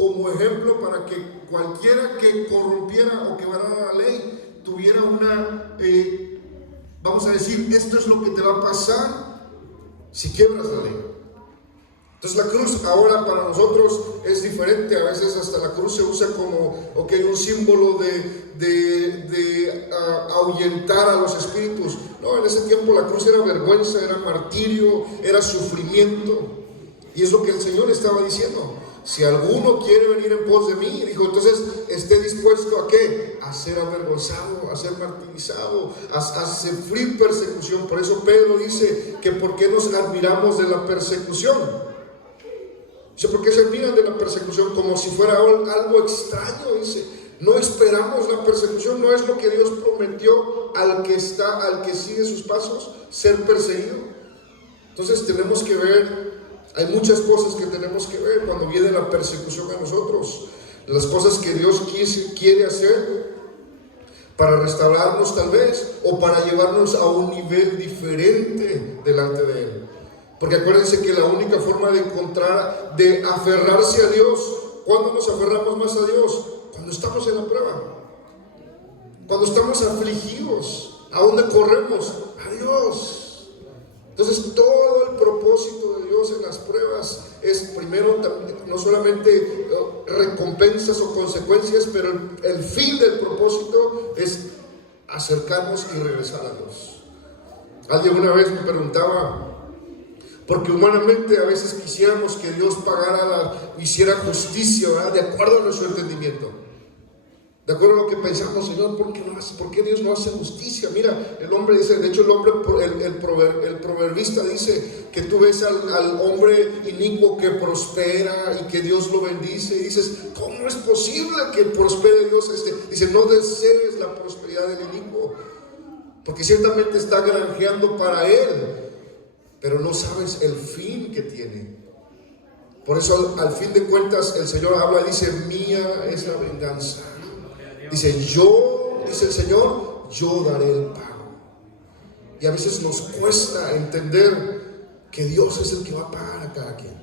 como ejemplo para que cualquiera que corrompiera o quebrara la ley tuviera una, vamos a decir, esto es lo que te va a pasar si quiebras la ley. Entonces la cruz ahora para nosotros es diferente. A veces hasta la cruz se usa como un símbolo de ahuyentar a los espíritus. No, en ese tiempo la cruz era vergüenza, era martirio, era sufrimiento. Y es lo que el Señor estaba diciendo. Si alguno quiere venir en pos de mí, dijo, entonces esté dispuesto a ¿qué? A ser avergonzado, a ser martirizado, a sufrir persecución. Por eso Pedro dice que ¿por qué nos admiramos de la persecución? Dice, ¿por qué se admiran de la persecución? Como si fuera algo extraño. Dice, no esperamos la persecución, no es lo que Dios prometió al que sigue sus pasos, ser perseguido. Entonces tenemos que ver, hay muchas cosas que tenemos que ver cuando viene la persecución a nosotros. Las cosas que Dios quiere hacer para restaurarnos tal vez, o para llevarnos a un nivel diferente delante de Él. Porque acuérdense que la única forma de aferrarse a Dios, ¿cuándo nos aferramos más a Dios? Cuando estamos en la prueba, cuando estamos afligidos. ¿A dónde corremos? A Dios. Entonces todo el propósito de Dios en las pruebas es primero no solamente recompensas o consecuencias, pero el fin del propósito es acercarnos y regresar a Dios. Alguien una vez me preguntaba, porque humanamente a veces quisiéramos que Dios hiciera justicia, ¿verdad? De acuerdo a nuestro entendimiento, de acuerdo a lo que pensamos. Señor, ¿por qué Dios no hace justicia? Mira, el hombre dice, de hecho el proverbista dice que tú ves al hombre inicuo que prospera y que Dios lo bendice, y dices, ¿cómo es posible que prospere Dios? Dice, no desees la prosperidad del inicuo, porque ciertamente está granjeando para él, pero no sabes el fin que tiene. Por eso al fin de cuentas el Señor habla y dice, mía es la venganza. Dice el Señor, yo daré el pago. Y a veces nos cuesta entender que Dios es el que va a pagar a cada quien.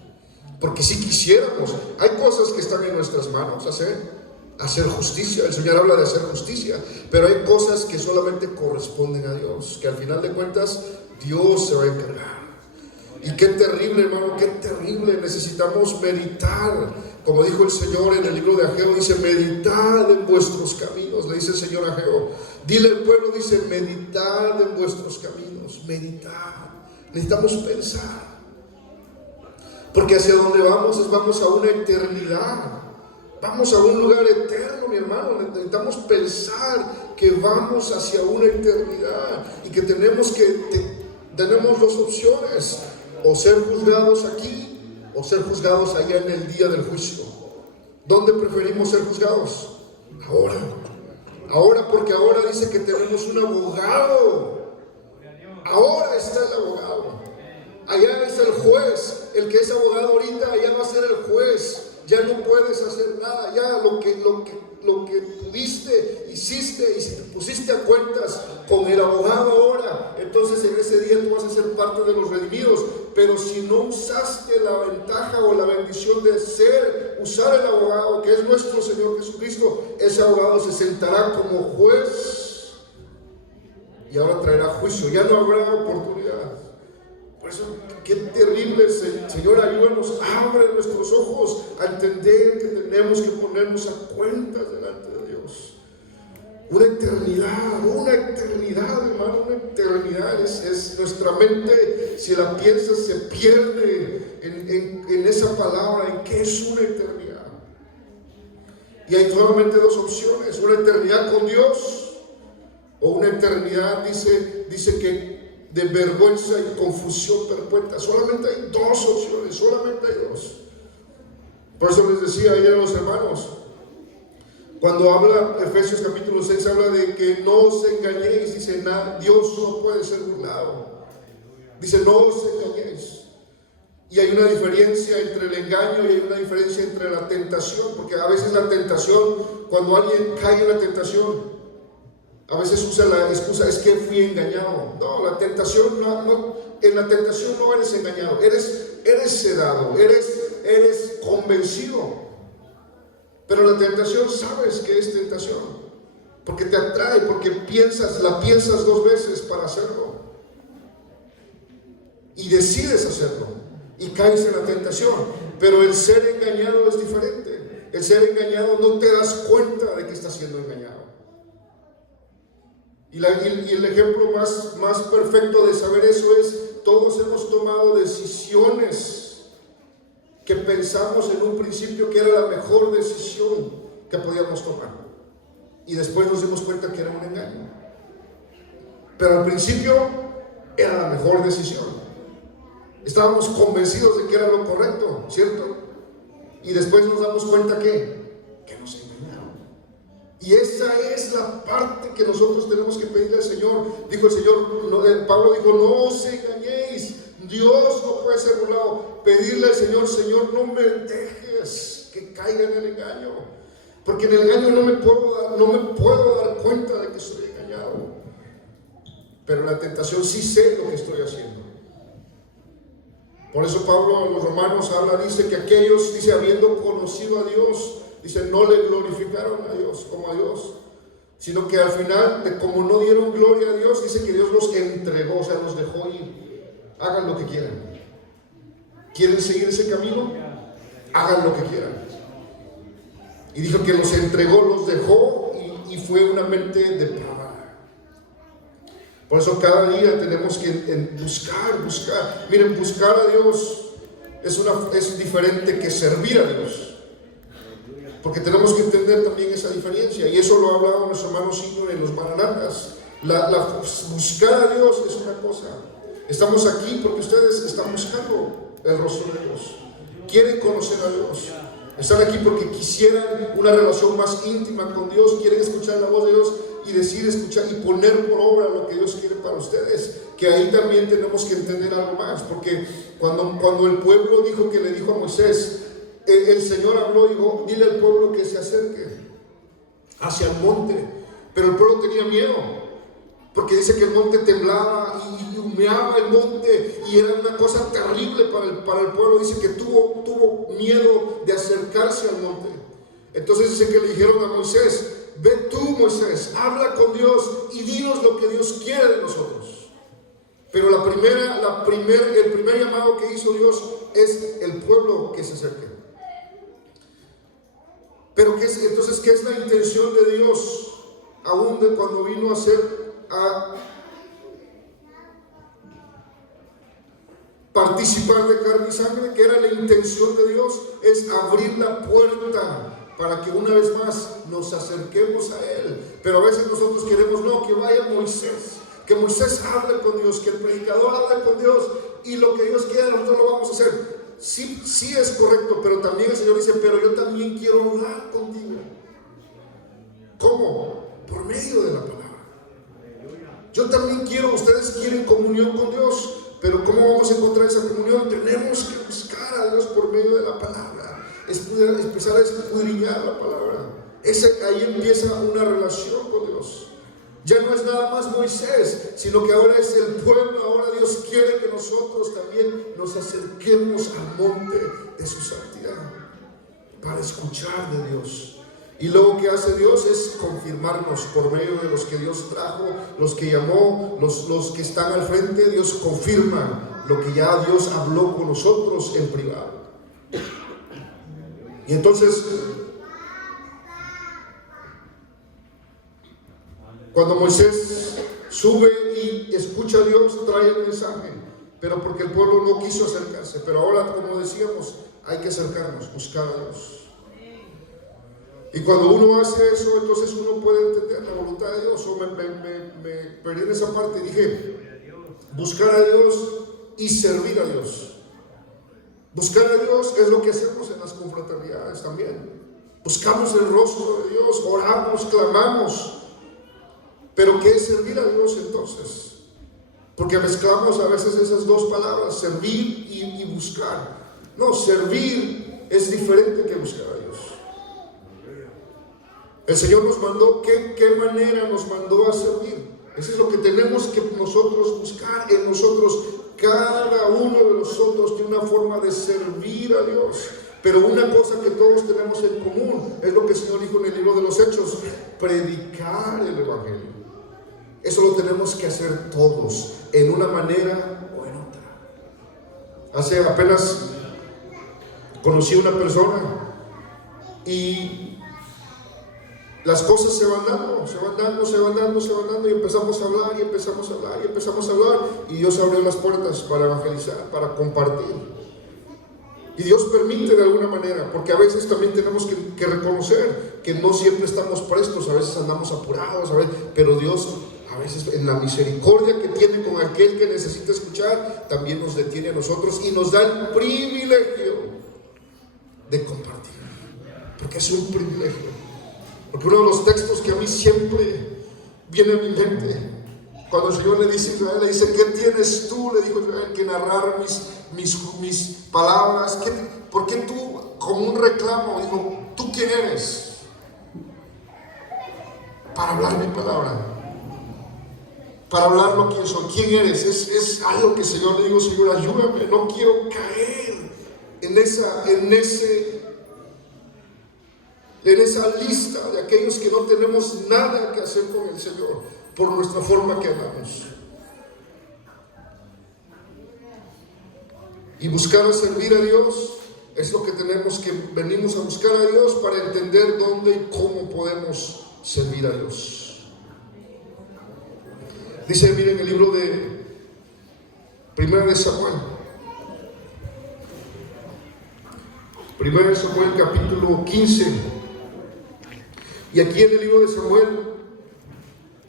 Porque si quisiéramos, hay cosas que están en nuestras manos hacer justicia. El Señor habla de hacer justicia, pero hay cosas que solamente corresponden a Dios, que al final de cuentas Dios se va a encargar. Y qué terrible, hermano, qué terrible. Necesitamos meditar, como dijo el Señor en el libro de Ageo, dice, meditad en vuestros caminos, le dice el Señor a Ageo. Dile al pueblo, dice, meditad en vuestros caminos, meditad. Necesitamos pensar, porque hacia donde vamos a una eternidad, vamos a un lugar eterno, mi hermano. Necesitamos pensar que vamos hacia una eternidad y que tenemos dos opciones: o ser juzgados aquí o ser juzgados allá en el día del juicio. ¿Dónde preferimos ser juzgados? Ahora, porque ahora dice que tenemos un abogado. Ahora está el abogado, allá está el juez. El que es abogado ahorita, allá va a ser el juez. Ya no puedes hacer nada, ya lo que pudiste, hiciste, y si te pusiste a cuentas con el abogado ahora, entonces en ese día tú vas a ser parte de los redimidos. Pero si no usaste la ventaja o la bendición de usar el abogado, que es nuestro Señor Jesucristo, ese abogado se sentará como juez y ahora traerá juicio, ya no habrá oportunidad. Por eso, qué terrible, Señor, ayúdanos, abre nuestros ojos a entender que tenemos que ponernos a cuentas delante de Dios. Una eternidad, hermano, una eternidad. Es nuestra mente, si la piensas, se pierde en esa palabra, en qué es una eternidad. Y hay solamente dos opciones: una eternidad con Dios, o una eternidad, dice que de vergüenza y confusión perpetua. Solamente hay dos opciones, solamente hay dos. Por eso les decía ayer a los hermanos, cuando habla Efesios capítulo 6, habla de que no os engañéis. Dice, Dios no puede ser burlado. Dice, no os engañéis. Y hay una diferencia entre el engaño y hay una diferencia entre la tentación, porque a veces la tentación, cuando alguien cae en la tentación, a veces usa la excusa, es que fui engañado. No, la tentación en la tentación no eres engañado, eres sedado, eres convencido. Pero la tentación, sabes que es tentación, porque te atrae, porque la piensas dos veces para hacerlo. Y decides hacerlo, y caes en la tentación. Pero el ser engañado es diferente. El ser engañado no te das cuenta de que estás siendo engañado. Y el ejemplo más perfecto de saber eso es: todos hemos tomado decisiones que pensamos en un principio que era la mejor decisión que podíamos tomar, y después nos dimos cuenta que era un engaño. Pero al principio era la mejor decisión. Estábamos convencidos de que era lo correcto, ¿cierto? Y después nos damos cuenta que nos engañaron. Y esa es la parte que nosotros tenemos que pedirle al Señor. Dijo el Señor, Pablo dijo: no os engañéis, Dios no puede ser burlado. Pedirle al Señor: Señor, no me dejes que caiga en el engaño, porque en el engaño no me puedo dar cuenta de que estoy engañado. Pero en la tentación sí sé lo que estoy haciendo. Por eso Pablo a los romanos dice que aquellos, dice, habiendo conocido a Dios, dice, no le glorificaron a Dios como a Dios, sino que al final, como no dieron gloria a Dios, dice que Dios los entregó, o sea, los dejó ir. Hagan lo que quieran. ¿Quieren seguir ese camino? Hagan lo que quieran. Y dijo que los entregó, los dejó, y fue una mente depravada. Por eso cada día tenemos que buscar. Miren, buscar a Dios es diferente que servir a Dios. Porque tenemos que entender también esa diferencia. Y eso lo ha hablado nuestro hermano Signo en los Maranatas. Buscar a Dios es una cosa. Estamos aquí porque ustedes están buscando el rostro de Dios. Quieren conocer a Dios. Están aquí porque quisieran una relación más íntima con Dios. Quieren escuchar la voz de Dios y escuchar y poner por obra lo que Dios quiere para ustedes. Que ahí también tenemos que entender algo más. Porque cuando el pueblo le dijo a Moisés, el Señor habló y dijo: dile al pueblo que se acerque hacia el monte. Pero el pueblo tenía miedo, porque dice que el monte temblaba y humeaba el monte, y era una cosa terrible para el pueblo. Dice que tuvo miedo de acercarse al monte. Entonces dice que le dijeron a Moisés: ve tú, Moisés, habla con Dios y dinos lo que Dios quiere de nosotros. Pero el primer llamado que hizo Dios es el pueblo que se acerque. Pero entonces, ¿qué es la intención de Dios? Aún de cuando vino a participar de carne y sangre, que era la intención de Dios, es abrir la puerta para que una vez más nos acerquemos a Él. Pero a veces nosotros queremos que vaya Moisés, que Moisés hable con Dios, que el predicador hable con Dios, y lo que Dios quiera nosotros lo vamos a hacer. Sí es correcto, pero también el Señor dice: pero yo también quiero hablar contigo. ¿Cómo? Por medio de la palabra. Yo también ustedes quieren comunión con Dios, pero ¿cómo vamos a encontrar esa comunión? Tenemos que buscar a Dios por medio de la palabra, empezar a escudriñar la palabra. Ahí empieza una relación con Dios. Ya no es nada más Moisés, sino que ahora es el pueblo. Ahora Dios quiere que nosotros también nos acerquemos al monte de su santidad para escuchar de Dios. Y luego, ¿qué hace Dios? Es confirmarnos por medio de los que Dios trajo, los que llamó, los que están al frente. Dios confirma lo que ya Dios habló con nosotros en privado. Y entonces, cuando Moisés sube y escucha a Dios, trae el mensaje, pero porque el pueblo no quiso acercarse. Pero ahora, como decíamos, hay que acercarnos, buscar a Dios. Y cuando uno hace eso, entonces uno puede entender la voluntad de Dios. Me perdí en esa parte y dije: buscar a Dios y servir a Dios. Buscar a Dios es lo que hacemos en las confraternidades también. Buscamos el rostro de Dios, oramos, clamamos. Pero ¿qué es servir a Dios entonces? Porque mezclamos a veces esas dos palabras, servir y buscar. No, servir es diferente que buscar a Dios. El Señor nos mandó, ¿qué manera nos mandó a servir? Eso es lo que tenemos que nosotros buscar en nosotros. Cada uno de nosotros tiene una forma de servir a Dios. Pero una cosa que todos tenemos en común Es lo que el Señor dijo en el libro de los Hechos: predicar el Evangelio. Eso lo tenemos que hacer todos, en una manera o en otra. Hace apenas conocí a una persona y las cosas se van dando y empezamos a hablar y Dios abrió las puertas para evangelizar, para compartir. Y Dios permite de alguna manera, porque a veces también tenemos que reconocer que no siempre estamos prestos, a veces andamos apurados, pero Dios a veces en la misericordia que tiene con aquel que necesita escuchar, también nos detiene a nosotros y nos da el privilegio de compartir, porque es un privilegio. Porque uno de los textos que a mí siempre viene a mi mente, cuando el Señor le dice a Israel, le dice: ¿qué tienes tú? Le dijo Israel, que narrar mis palabras. ¿Por qué tú, como un reclamo, dijo, tú quién eres para hablar mi palabra? Para hablar lo que soy. ¿Quién eres? Es algo que el Señor le digo: Señor, ayúdame, no quiero caer en esa lista de aquellos que no tenemos nada que hacer con el Señor por nuestra forma que andamos. Y buscar a servir a Dios es lo que venimos a buscar a Dios para entender dónde y cómo podemos servir a Dios. Dice, miren, el libro de Primera de Samuel. Primera de Samuel, capítulo 15. Y aquí en el libro de Samuel,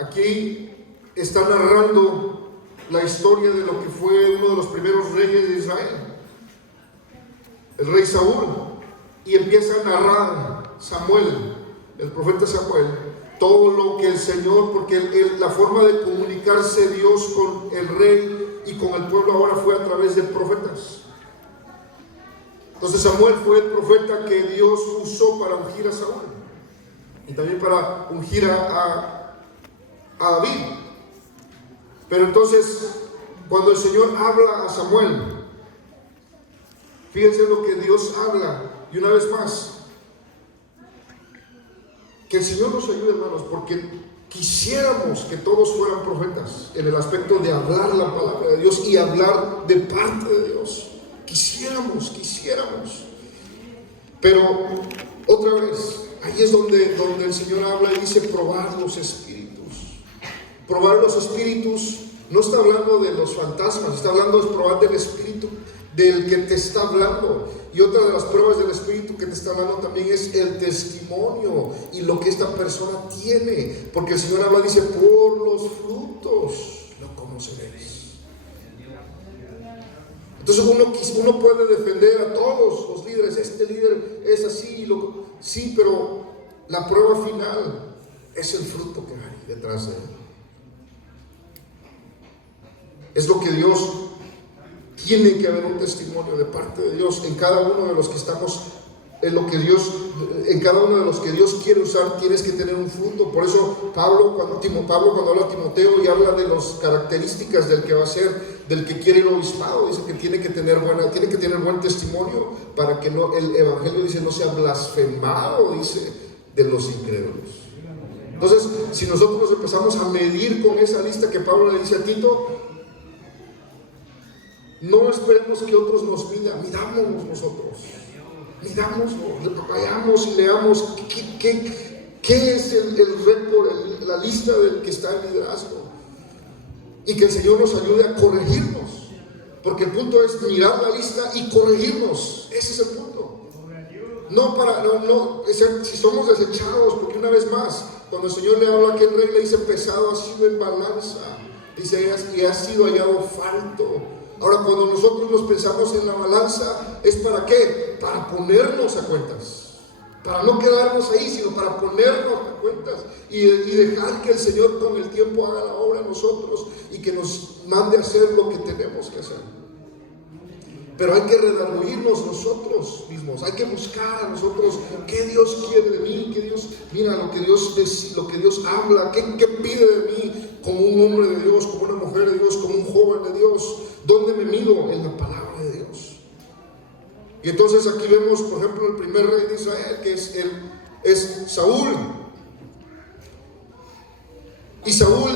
aquí está narrando la historia de lo que fue uno de los primeros reyes de Israel, el rey Saúl. Y empieza a narrar Samuel, el profeta Samuel, todo lo que el Señor, porque la forma de comunicarse Dios con el rey y con el pueblo ahora fue a través de profetas. Entonces Samuel fue el profeta que Dios usó para ungir a Saúl y también para ungir a David. Pero entonces, cuando el Señor habla a Samuel, fíjense lo que Dios habla. Y una vez más, que el Señor nos ayude, hermanos, porque quisiéramos que todos fueran profetas en el aspecto de hablar la palabra de Dios y hablar de parte de Dios. Quisiéramos. Pero otra vez, ahí es donde el Señor habla y dice: probar los espíritus. Probar los espíritus no está hablando de los fantasmas, está hablando de probar del espíritu del que te está hablando. Y otra de las pruebas del espíritu que te está hablando también es el testimonio y lo que esta persona tiene, porque el Señor habla, dice: por los frutos lo conoceréis. Entonces uno puede defender a todos los líderes. Este líder es así, sí, pero la prueba final es el fruto que hay detrás de él. Es lo que Dios, tiene que haber un testimonio de parte de Dios en cada uno de los que estamos, en cada uno de los que Dios quiere usar. Tienes que tener un fruto. Por eso Pablo cuando habla a Timoteo y habla de las características del que va a ser, del que quiere el obispado, dice que tiene que tener buen testimonio para que el evangelio, dice, no sea blasfemado, dice, de los incrédulos. Entonces, si nosotros empezamos a medir con esa lista que Pablo le dice a Tito, no esperemos que otros nos midan, midámonos nosotros. Vayamos y leamos qué es el récord, la lista del que está en liderazgo. Y que el Señor nos ayude a corregirnos. Porque el punto es mirar la lista y corregirnos. Ese es el punto. Si somos desechados, porque una vez más, cuando el Señor le habla a aquel rey, le dice: pesado ha sido en balanza, dice, y ha sido hallado falto. Ahora, cuando nosotros nos pensamos en la balanza, ¿es para qué? Para ponernos a cuentas. Para no quedarnos ahí, sino para ponernos a cuentas y dejar que el Señor con el tiempo haga la obra en nosotros y que nos mande a hacer lo que tenemos que hacer. Pero hay que redarguirnos nosotros mismos, hay que buscar a nosotros qué Dios quiere de mí, lo que Dios habla, qué pide de mí como un hombre de Dios, como una mujer de Dios, como un joven de Dios. ¿Dónde me mido? En la palabra de Dios. Y entonces aquí vemos, por ejemplo, el primer rey de Israel, que es es Saúl. Y Saúl,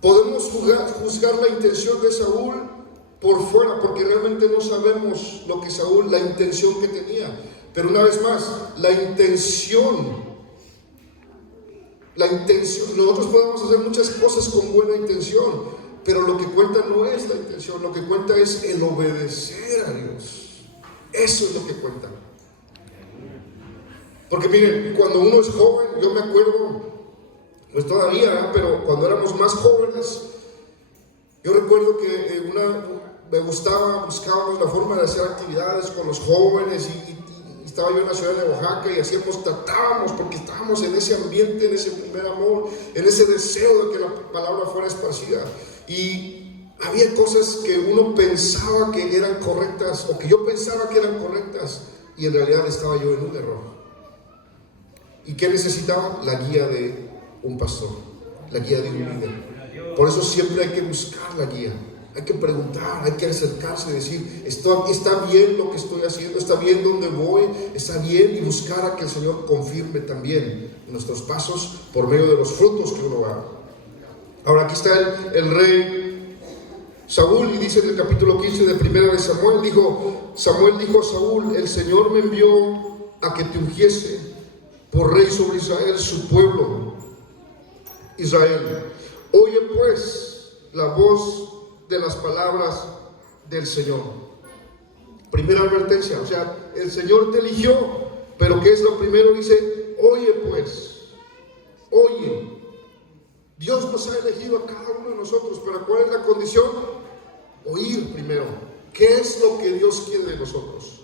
podemos juzgar la intención de Saúl por fuera, porque realmente no sabemos lo que Saúl, la intención que tenía. Pero una vez más, la intención, nosotros podemos hacer muchas cosas con buena intención, pero lo que cuenta no es la intención, lo que cuenta es el obedecer a Dios. Eso es lo que cuenta. Porque miren, cuando uno es joven, yo me acuerdo, pues todavía, pero cuando éramos más jóvenes, yo recuerdo que buscábamos la forma de hacer actividades con los jóvenes y estaba yo en la ciudad de Oaxaca y tratábamos, porque estábamos en ese ambiente, en ese primer amor, en ese deseo de que la palabra fuera esparcida. Y había cosas que uno pensaba que eran correctas, o que yo pensaba que eran correctas, y en realidad estaba yo en un error. ¿Y qué necesitaba? La guía de un pastor, la guía de un líder. Por eso siempre hay que buscar la guía. Hay que preguntar, hay que acercarse y decir, ¿está bien lo que estoy haciendo? ¿Está bien donde voy? ¿Está bien? Y buscar a que el Señor confirme también nuestros pasos por medio de los frutos que uno va. Ahora aquí está el rey Saúl, y dice en el capítulo 15 de Primera de Samuel dijo a Saúl: el Señor me envió a que te ungiese por rey sobre Israel, su pueblo Israel. Oye pues la voz de las palabras del Señor. Primera advertencia, o sea, el Señor te eligió, pero ¿qué es lo primero? Dice, oye pues, oye. Dios nos ha elegido a cada uno de nosotros, pero ¿cuál es la condición? Oír primero. ¿Qué es lo que Dios quiere de nosotros?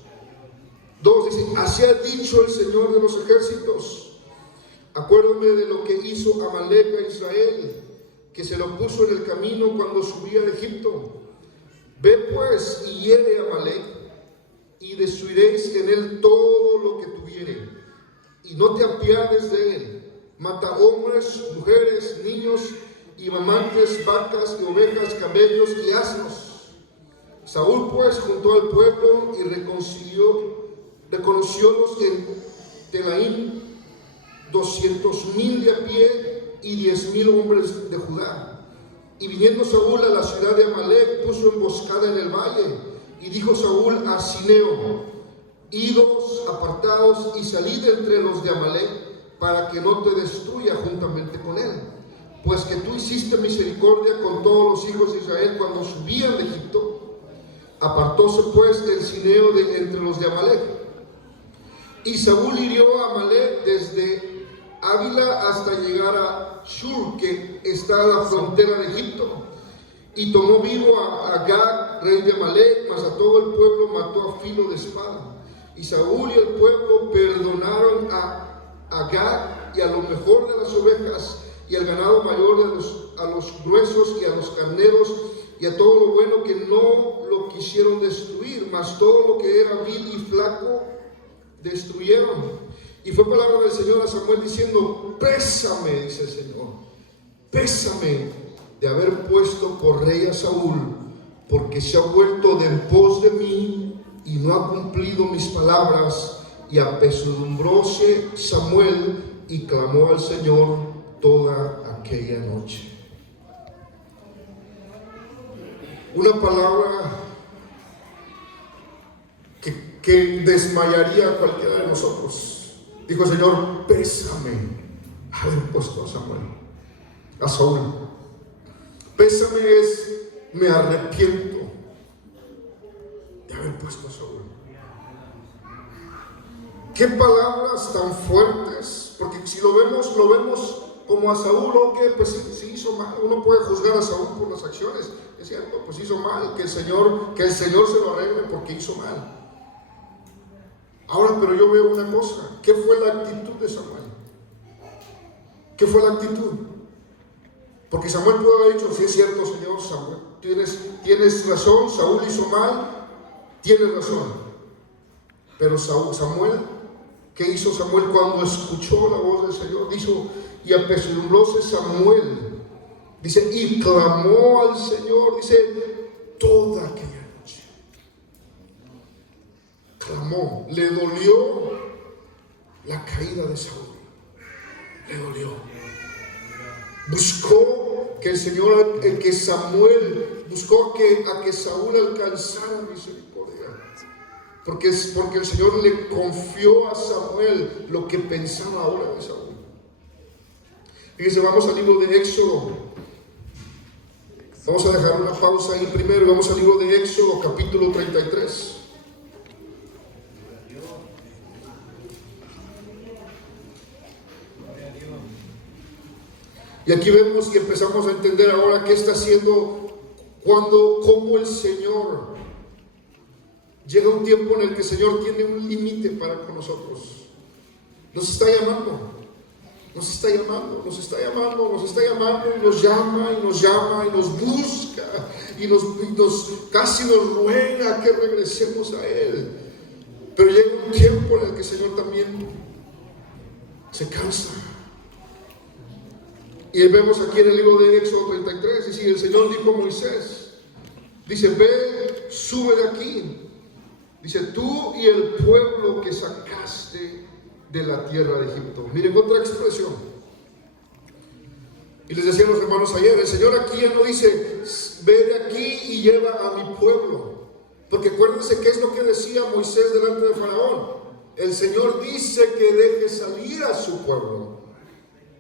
2, dice, así ha dicho el Señor de los ejércitos. Acuérdame de lo que hizo Amalek a Israel, que se lo puso en el camino cuando subía de Egipto. Ve pues y hiere a Amalek, y destruiréis en él todo lo que tuviere, y no te apiades de él. Mata hombres, mujeres, niños y mamantes, vacas y ovejas, camellos y asnos. Saúl pues juntó al pueblo y reconociólos en Telaín, 200,000 de a pie y 10,000 hombres de Judá. Y viniendo Saúl a la ciudad de Amalek, puso emboscada en el valle. Y dijo Saúl a Cineo: idos, apartaos y salid entre los de Amalek, para que no te destruya juntamente con él, pues que tú hiciste misericordia con todos los hijos de Israel cuando subían de Egipto. Apartóse pues el Cineo de entre los de Amalek. Y Saúl hirió a Amalek desde Ávila hasta llegar a Shur, que está a la frontera de Egipto, y tomó vivo a Agag, rey de Amalek, mas a todo el pueblo mató a filo de espada. Y Saúl y el pueblo perdonaron a Agag y a lo mejor de las ovejas y al ganado mayor a los gruesos y a los carneros y a todo lo bueno, que no lo quisieron destruir, mas todo lo que era vil y flaco destruyeron. Y fue palabra del Señor a Samuel diciendo: pésame, dice el Señor, pésame de haber puesto por rey a Saúl, porque se ha vuelto de en pos de mí y no ha cumplido mis palabras. Y apesadumbróse Samuel y clamó al Señor toda aquella noche. Una palabra que desmayaría a cualquiera de nosotros. Dijo el Señor: pésame haber puesto a Saúl. Pésame es, me arrepiento de haber puesto a Saúl. Qué palabras tan fuertes, porque si lo vemos como a Saúl, ok, pues sí hizo mal. Uno puede juzgar a Saúl por las acciones, es cierto, pues hizo mal, que el Señor se lo arregle porque hizo mal. Ahora, pero yo veo una cosa: ¿qué fue la actitud de Samuel? ¿Qué fue la actitud? Porque Samuel pudo haber dicho: sí, es cierto, Señor, Samuel, tienes razón, Saúl hizo mal, tienes razón. Pero Samuel, ¿qué hizo Samuel cuando escuchó la voz del Señor? Dijo: y apesadumbróse Samuel, dice, y clamó al Señor, dice, toda aquella noche. Clamó lastimó, le dolió la caída de Saúl. Le dolió. Buscó que el Señor, que Samuel, buscó a que Saúl alcanzara misericordia. Porque el Señor le confió a Samuel lo que pensaba ahora de Saúl. Fíjense, vamos al libro de Éxodo. Vamos a dejar una pausa ahí primero. Vamos al libro de Éxodo, capítulo 33. Y aquí vemos y empezamos a entender ahora qué está haciendo cómo el Señor llega un tiempo en el que el Señor tiene un límite para con nosotros. Nos está llamando, nos está llamando, nos está llamando, nos está llamando, y nos llama y nos llama y nos busca y casi nos ruega que regresemos a Él. Pero llega un tiempo en el que el Señor también se cansa. Y vemos aquí en el libro de Éxodo 33, dice, el Señor dijo a Moisés, dice, ve, sube de aquí. Dice, tú y el pueblo que sacaste de la tierra de Egipto. Miren, otra expresión. Y les decía a los hermanos ayer, el Señor aquí ya no dice, ve de aquí y lleva a mi pueblo. Porque acuérdense qué es lo que decía Moisés delante de Faraón. El Señor dice que deje salir a su pueblo.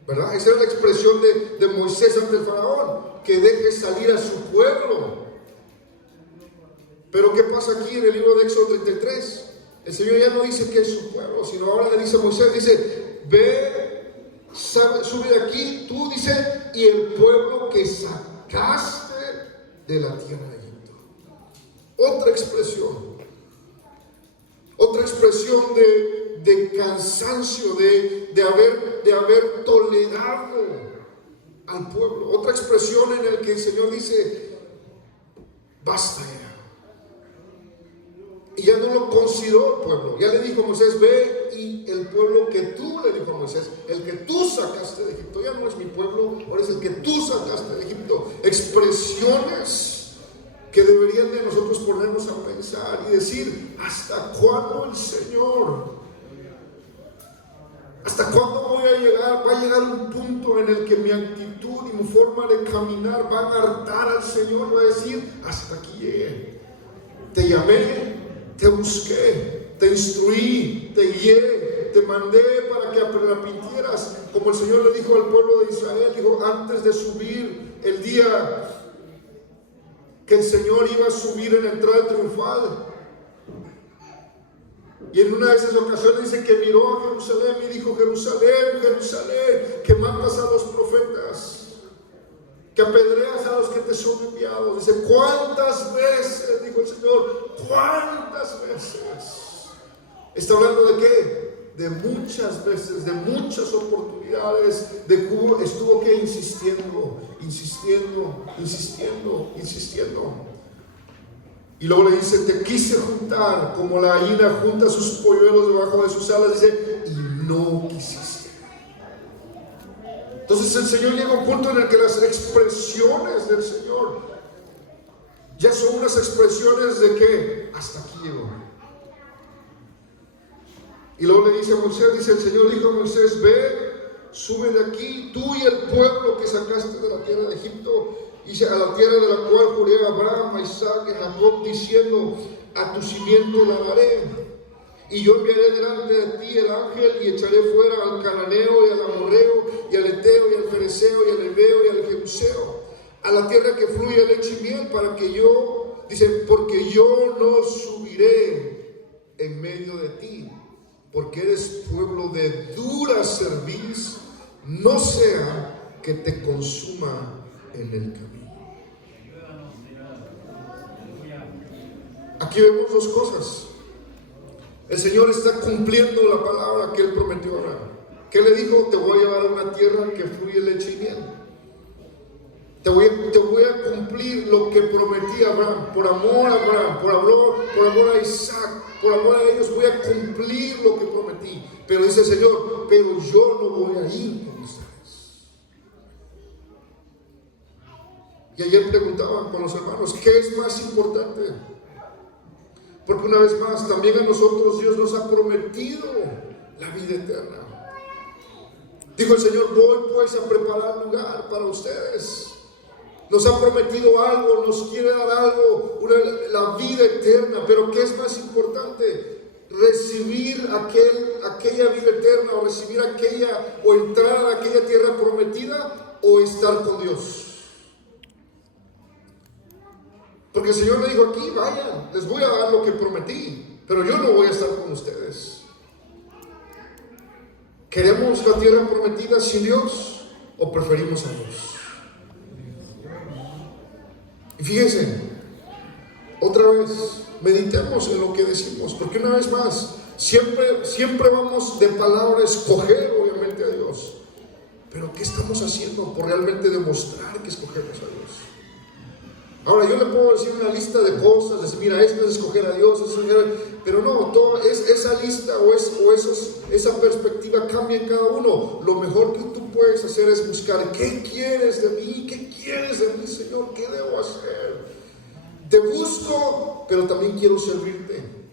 ¿Verdad? Esa es la expresión de Moisés ante el Faraón, que deje salir a su pueblo. Pero ¿qué pasa aquí en el libro de Éxodo 33? El Señor ya no dice que es su pueblo, sino ahora le dice a Moisés, dice, ve, sube de aquí, tú, dice, y el pueblo que sacaste de la tierra de Egipto. Otra expresión de cansancio, de haber tolerado al pueblo. Otra expresión en la que el Señor dice, basta ya. Y ya no lo consideró el pueblo. Ya le dijo a Moisés, ve, y el pueblo que tú, le dijo a Moisés, el que tú sacaste de Egipto, ya no es mi pueblo, ahora es el que tú sacaste de Egipto. Expresiones que deberían de nosotros ponernos a pensar y decir, ¿hasta cuándo el Señor? ¿Hasta cuándo voy a llegar? Va a llegar un punto en el que mi actitud y mi forma de caminar van a hartar al Señor y va a decir, hasta aquí llegué. Te llamé, te busqué, te instruí, te guié, te mandé para que arrepintieras. Como el Señor le dijo al pueblo de Israel, dijo, antes de subir el día que el Señor iba a subir en la entrada triunfal. Y en una de esas ocasiones dice que miró a Jerusalén y dijo, Jerusalén, Jerusalén, que matas a los profetas, que apedreas a los que te son enviados. Dice, ¿cuántas veces? Dijo el Señor, ¿cuántas veces? ¿Está hablando de qué? De muchas veces, de muchas oportunidades, de cómo estuvo que insistiendo. Y luego le dice, te quise juntar como la gallina junta sus polluelos debajo de sus alas, dice, y no quisiste. Entonces el Señor llega a un punto en el que las expresiones del Señor ya son unas expresiones de que hasta aquí llegó. Y luego le dice a Moisés, dice el Señor dijo a Moisés, ve, sube de aquí, tú y el pueblo que sacaste de la tierra de Egipto, dice, a la tierra de la cual juré a Abraham, a Isaac y a Jacob, diciendo, a tu simiente la daré. Y yo enviaré delante de ti el ángel y echaré fuera al cananeo y al amorreo y al eteo y al fereceo y al heveo y al jebuseo, a la tierra que fluye leche y miel, para que yo, dice, porque yo no subiré en medio de ti, porque eres pueblo de dura cerviz, no sea que te consuma en el camino. Aquí vemos dos cosas. El Señor está cumpliendo la palabra que Él prometió a Abraham. ¿Qué le dijo? Te voy a llevar a una tierra que fluye leche y miel. Te voy a cumplir lo que prometí a Abraham. Por amor a Abraham, por amor a Isaac, por amor a ellos voy a cumplir lo que prometí. Pero dice el Señor, pero yo no voy a ir con ustedes. Y ayer preguntaban con los hermanos, ¿qué es más importante? Porque una vez más, también a nosotros Dios nos ha prometido la vida eterna. Dijo el Señor: voy pues a preparar lugar para ustedes. Nos ha prometido algo, nos quiere dar algo, la vida eterna. Pero ¿qué es más importante? Recibir aquella vida eterna, o recibir o entrar a aquella tierra prometida, o estar con Dios. Porque el Señor le dijo aquí: vayan, les voy a dar lo que prometí, pero yo no voy a estar con ustedes. ¿Queremos la tierra prometida sin Dios o preferimos a Dios? Y fíjense, otra vez, meditemos en lo que decimos, porque una vez más, siempre vamos de palabra a escoger, obviamente, a Dios. Pero ¿qué estamos haciendo por realmente demostrar que escogemos a Dios? Ahora, yo le puedo decir una lista de cosas, decir: mira, esto es escoger a Dios, pero no, esa lista esa perspectiva cambia en cada uno. Lo mejor que tú puedes hacer es buscar: ¿qué quieres de mí? ¿Qué quieres de mí, Señor? ¿Qué debo hacer? Te busco, pero también quiero servirte.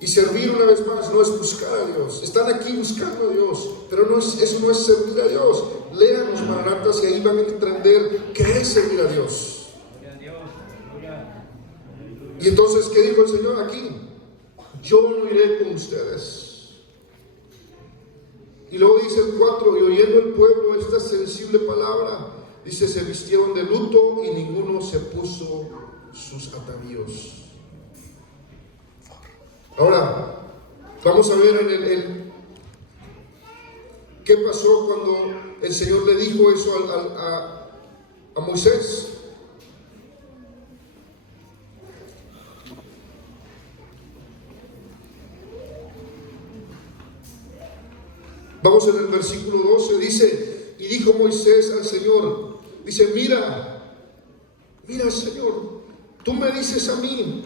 Y servir, una vez más, no es buscar a Dios. Están aquí buscando a Dios, pero eso no es servir a Dios. Lean los Maranatas y ahí van a entender qué es servir a Dios. Y entonces, ¿qué dijo el Señor aquí? Yo no iré con ustedes. Y luego dice el 4: y oyendo el pueblo esta sensible palabra, dice, se vistieron de luto y ninguno se puso sus atavíos. Ahora, vamos a ver qué pasó cuando el Señor le dijo eso a Moisés. Vamos en el versículo 12, dice: y dijo Moisés al Señor, dice: mira, Señor, tú me dices a mí: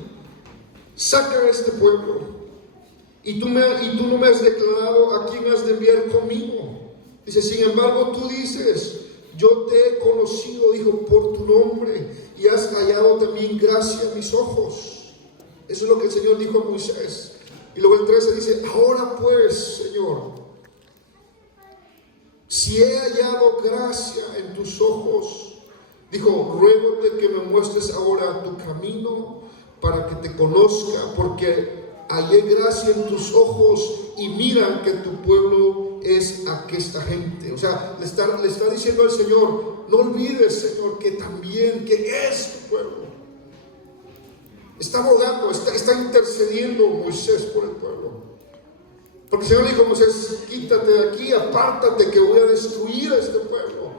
saca a este pueblo, y tú no me has declarado a quién has de enviar conmigo. Dice: sin embargo tú dices: yo te he conocido, dijo, por tu nombre, y has hallado también gracia en mis ojos. Eso es lo que el Señor dijo a Moisés. Y luego el 13 dice: ahora pues, Señor, si he hallado gracia en tus ojos, dijo, ruégote que me muestres ahora tu camino para que te conozca, porque hallé gracia en tus ojos y mira que tu pueblo es aquesta gente. O sea, le está diciendo al Señor: no olvides, Señor, que también, que es tu pueblo. Está rogando, está intercediendo Moisés por el pueblo. Porque el Señor le dijo a Moisés: quítate de aquí, apártate, que voy a destruir a este pueblo.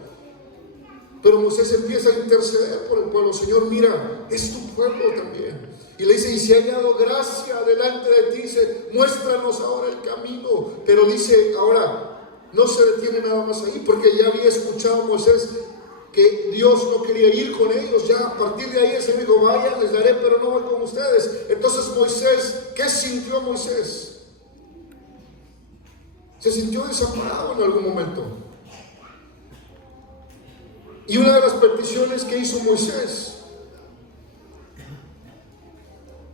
Pero Moisés empieza a interceder por el pueblo. Señor, mira, es tu pueblo también. Y le dice: y si ha hallado gracia delante de ti, dice, muéstranos ahora el camino. Pero dice, ahora, no se detiene nada más ahí, porque ya había escuchado a Moisés que Dios no quería ir con ellos. Ya a partir de ahí el Señor dijo: vayan, les daré, pero no voy con ustedes. Entonces Moisés, ¿qué sintió Moisés? Se sintió desamparado en algún momento. Y una de las peticiones que hizo Moisés,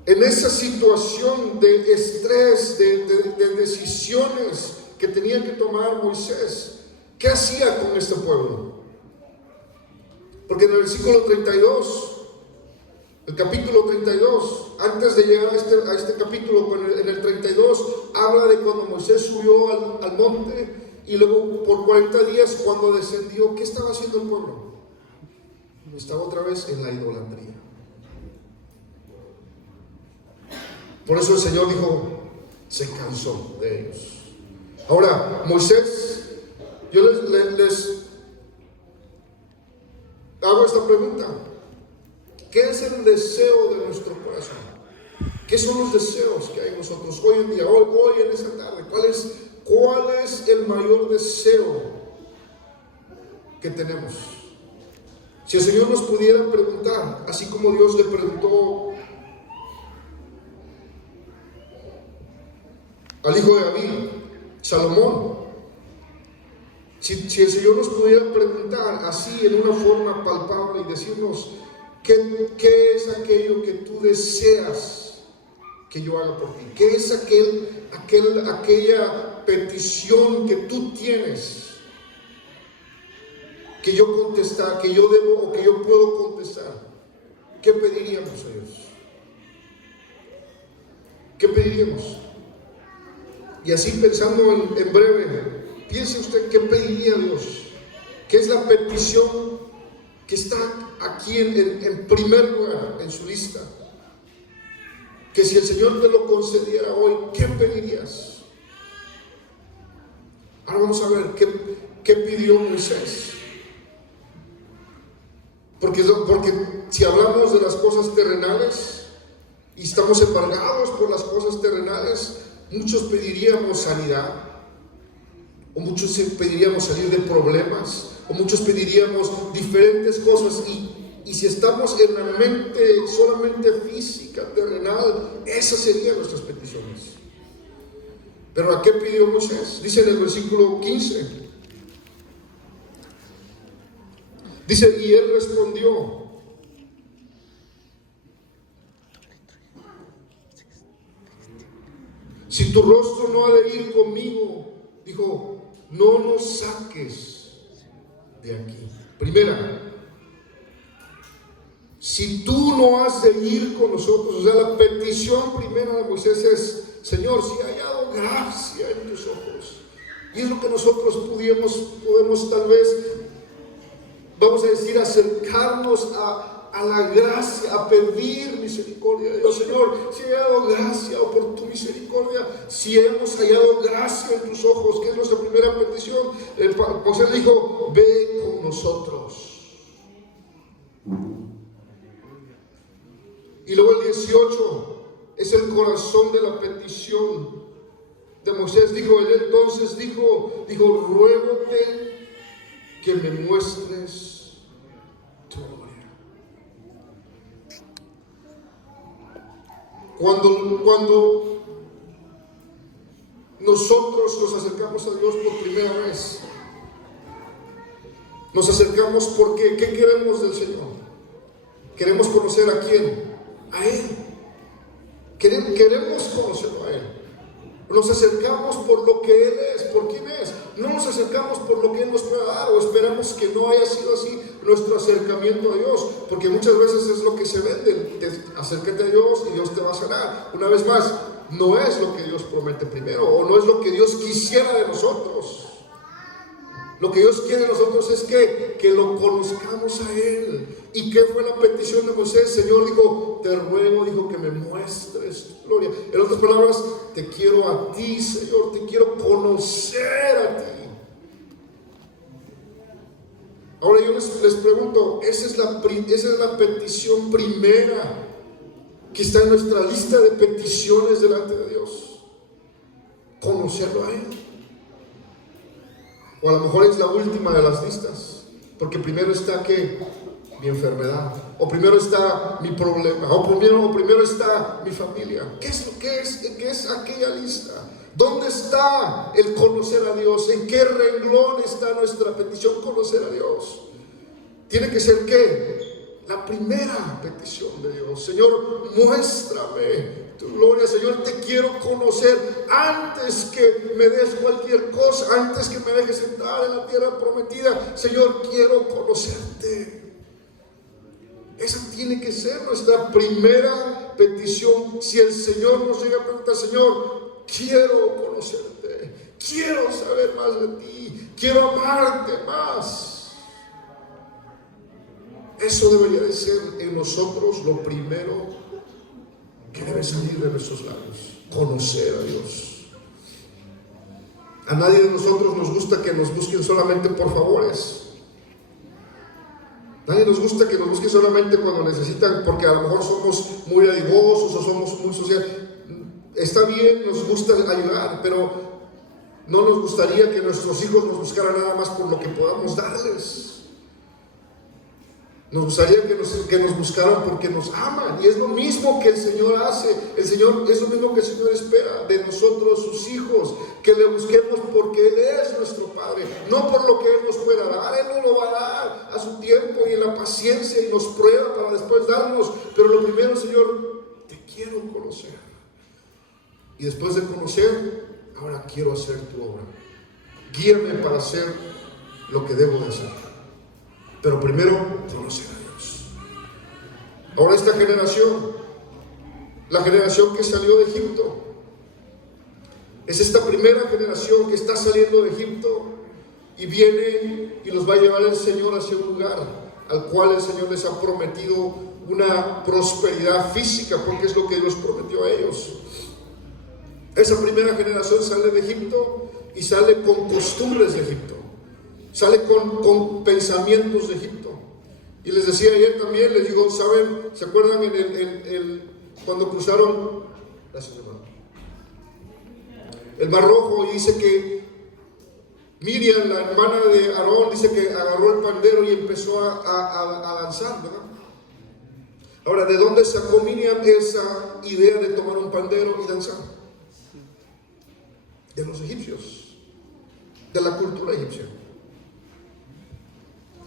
en esa situación de estrés, de decisiones que tenía que tomar Moisés, ¿qué hacía con este pueblo? Porque en el versículo 32, el capítulo 32, antes de llegar a este capítulo, en el 32, habla de cuando Moisés subió al monte y luego por 40 días cuando descendió. ¿Qué estaba haciendo el pueblo? Estaba otra vez en la idolatría. Por eso el Señor dijo: se cansó de ellos. Ahora, Moisés, yo les hago esta pregunta: ¿qué es el deseo de nuestro corazón? ¿Qué son los deseos que hay en nosotros hoy en día, hoy en esta tarde? ¿Cuál es el mayor deseo que tenemos? Si el Señor nos pudiera preguntar, así como Dios le preguntó al hijo de David, Salomón, si el Señor nos pudiera preguntar así en una forma palpable y decirnos: ¿Qué es aquello que tú deseas que yo haga por ti? ¿Qué es aquella petición que tú tienes que yo contestar, que yo debo o que yo puedo contestar? ¿Qué pediríamos a Dios? ¿Qué pediríamos? Y así pensando en breve, piense usted qué pediría a Dios. ¿Qué es la petición que está aquí en primer lugar en su lista? Que si el Señor te lo concediera hoy, ¿qué pedirías? Ahora vamos a ver qué pidió Moisés. Porque si hablamos de las cosas terrenales y estamos embargados por las cosas terrenales, muchos pediríamos sanidad, o muchos pediríamos salir de problemas, o muchos pediríamos diferentes cosas. Y si estamos en la mente solamente física, terrenal, esas serían nuestras peticiones. Pero ¿a qué pidió Moisés? Dice en el versículo 15. Dice, y él respondió: si tu rostro no ha de ir conmigo, dijo, no nos saques de aquí. Primera, si tú no has de ir con nosotros, o sea, la petición primera de Moisés es: Señor, si he hallado gracia en tus ojos. Y es lo que nosotros podemos tal vez, vamos a decir, acercarnos a la gracia, a pedir misericordia de Dios. Señor, si he hallado gracia o por tu misericordia, si hemos hallado gracia en tus ojos, que es nuestra primera petición. Moisés dijo: ve con nosotros. Y luego el 18 es el corazón de la petición de Moisés. Él entonces dijo, ruégote que me muestres tu gloria. Cuando nosotros nos acercamos a Dios por primera vez, nos acercamos porque ¿qué queremos del Señor? Queremos conocer a quién, a Él. Queremos conocerlo a Él. Nos acercamos por lo que Él es, por quién es. No nos acercamos por lo que Él nos pueda dar, o esperamos que no haya sido así nuestro acercamiento a Dios, porque muchas veces es lo que se vende: acércate a Dios y Dios te va a sanar. Una vez más, no es lo que Dios promete primero, o no es lo que Dios quisiera de nosotros. Lo que Dios quiere de nosotros es que lo conozcamos a Él. ¿Y qué fue la petición de Moisés? Señor dijo, te ruego, dijo, que me muestres tu gloria. En otras palabras, te quiero a ti, Señor, te quiero conocer a ti. Ahora yo les pregunto, esa es la petición primera que está en nuestra lista de peticiones delante de Dios. Conocerlo a Él. O a lo mejor es la última de las listas, porque primero está mi enfermedad, o primero está mi problema, o primero está mi familia. ¿Qué es aquella lista? ¿Dónde está el conocer a Dios? ¿En qué renglón está nuestra petición conocer a Dios? Tiene que ser ¿qué? La primera petición de Dios. Señor, muéstrame tu gloria. Señor, te quiero conocer antes que me des cualquier cosa, antes que me dejes entrar en la tierra prometida. Señor, quiero conocerte. Esa tiene que ser nuestra primera petición. Si el Señor nos llega a preguntar: Señor, quiero conocerte, quiero saber más de ti, quiero amarte más. Eso debería de ser en nosotros lo primero que debe salir de nuestros labios: conocer a Dios. A nadie de nosotros nos gusta que nos busquen solamente por favores. Nadie nos gusta que nos busquen solamente cuando necesitan, porque a lo mejor somos muy dadivosos o somos muy sociales. Está bien, nos gusta ayudar, pero no nos gustaría que nuestros hijos nos buscaran nada más por lo que podamos darles. Nos gustaría que nos buscaran porque nos aman, y es lo mismo que el Señor hace. Es lo mismo que el Señor espera de nosotros, sus hijos, que le busquemos porque Él es nuestro Padre, no por lo que Él nos pueda dar. Él nos lo va a dar a su tiempo y en la paciencia y nos prueba para después darnos. Pero lo primero, Señor, te quiero conocer. Y después de conocer, ahora quiero hacer tu obra. Guíame para hacer lo que debo de hacer. Pero primero, conocer a Dios. Ahora esta generación, la generación que salió de Egipto, es esta primera generación que está saliendo de Egipto y viene y los va a llevar el Señor hacia un lugar al cual el Señor les ha prometido una prosperidad física, porque es lo que Dios prometió a ellos. Esa primera generación sale de Egipto y sale con costumbres de Egipto, sale con pensamientos de Egipto. Y les decía ayer también, les digo, ¿saben? ¿Se acuerdan cuando cruzaron el Mar Rojo? Y dice que Miriam, la hermana de Aarón, dice que agarró el pandero y empezó a danzar, ¿verdad? Ahora, ¿de dónde sacó Miriam esa idea de tomar un pandero y danzar? De los egipcios, de la cultura egipcia.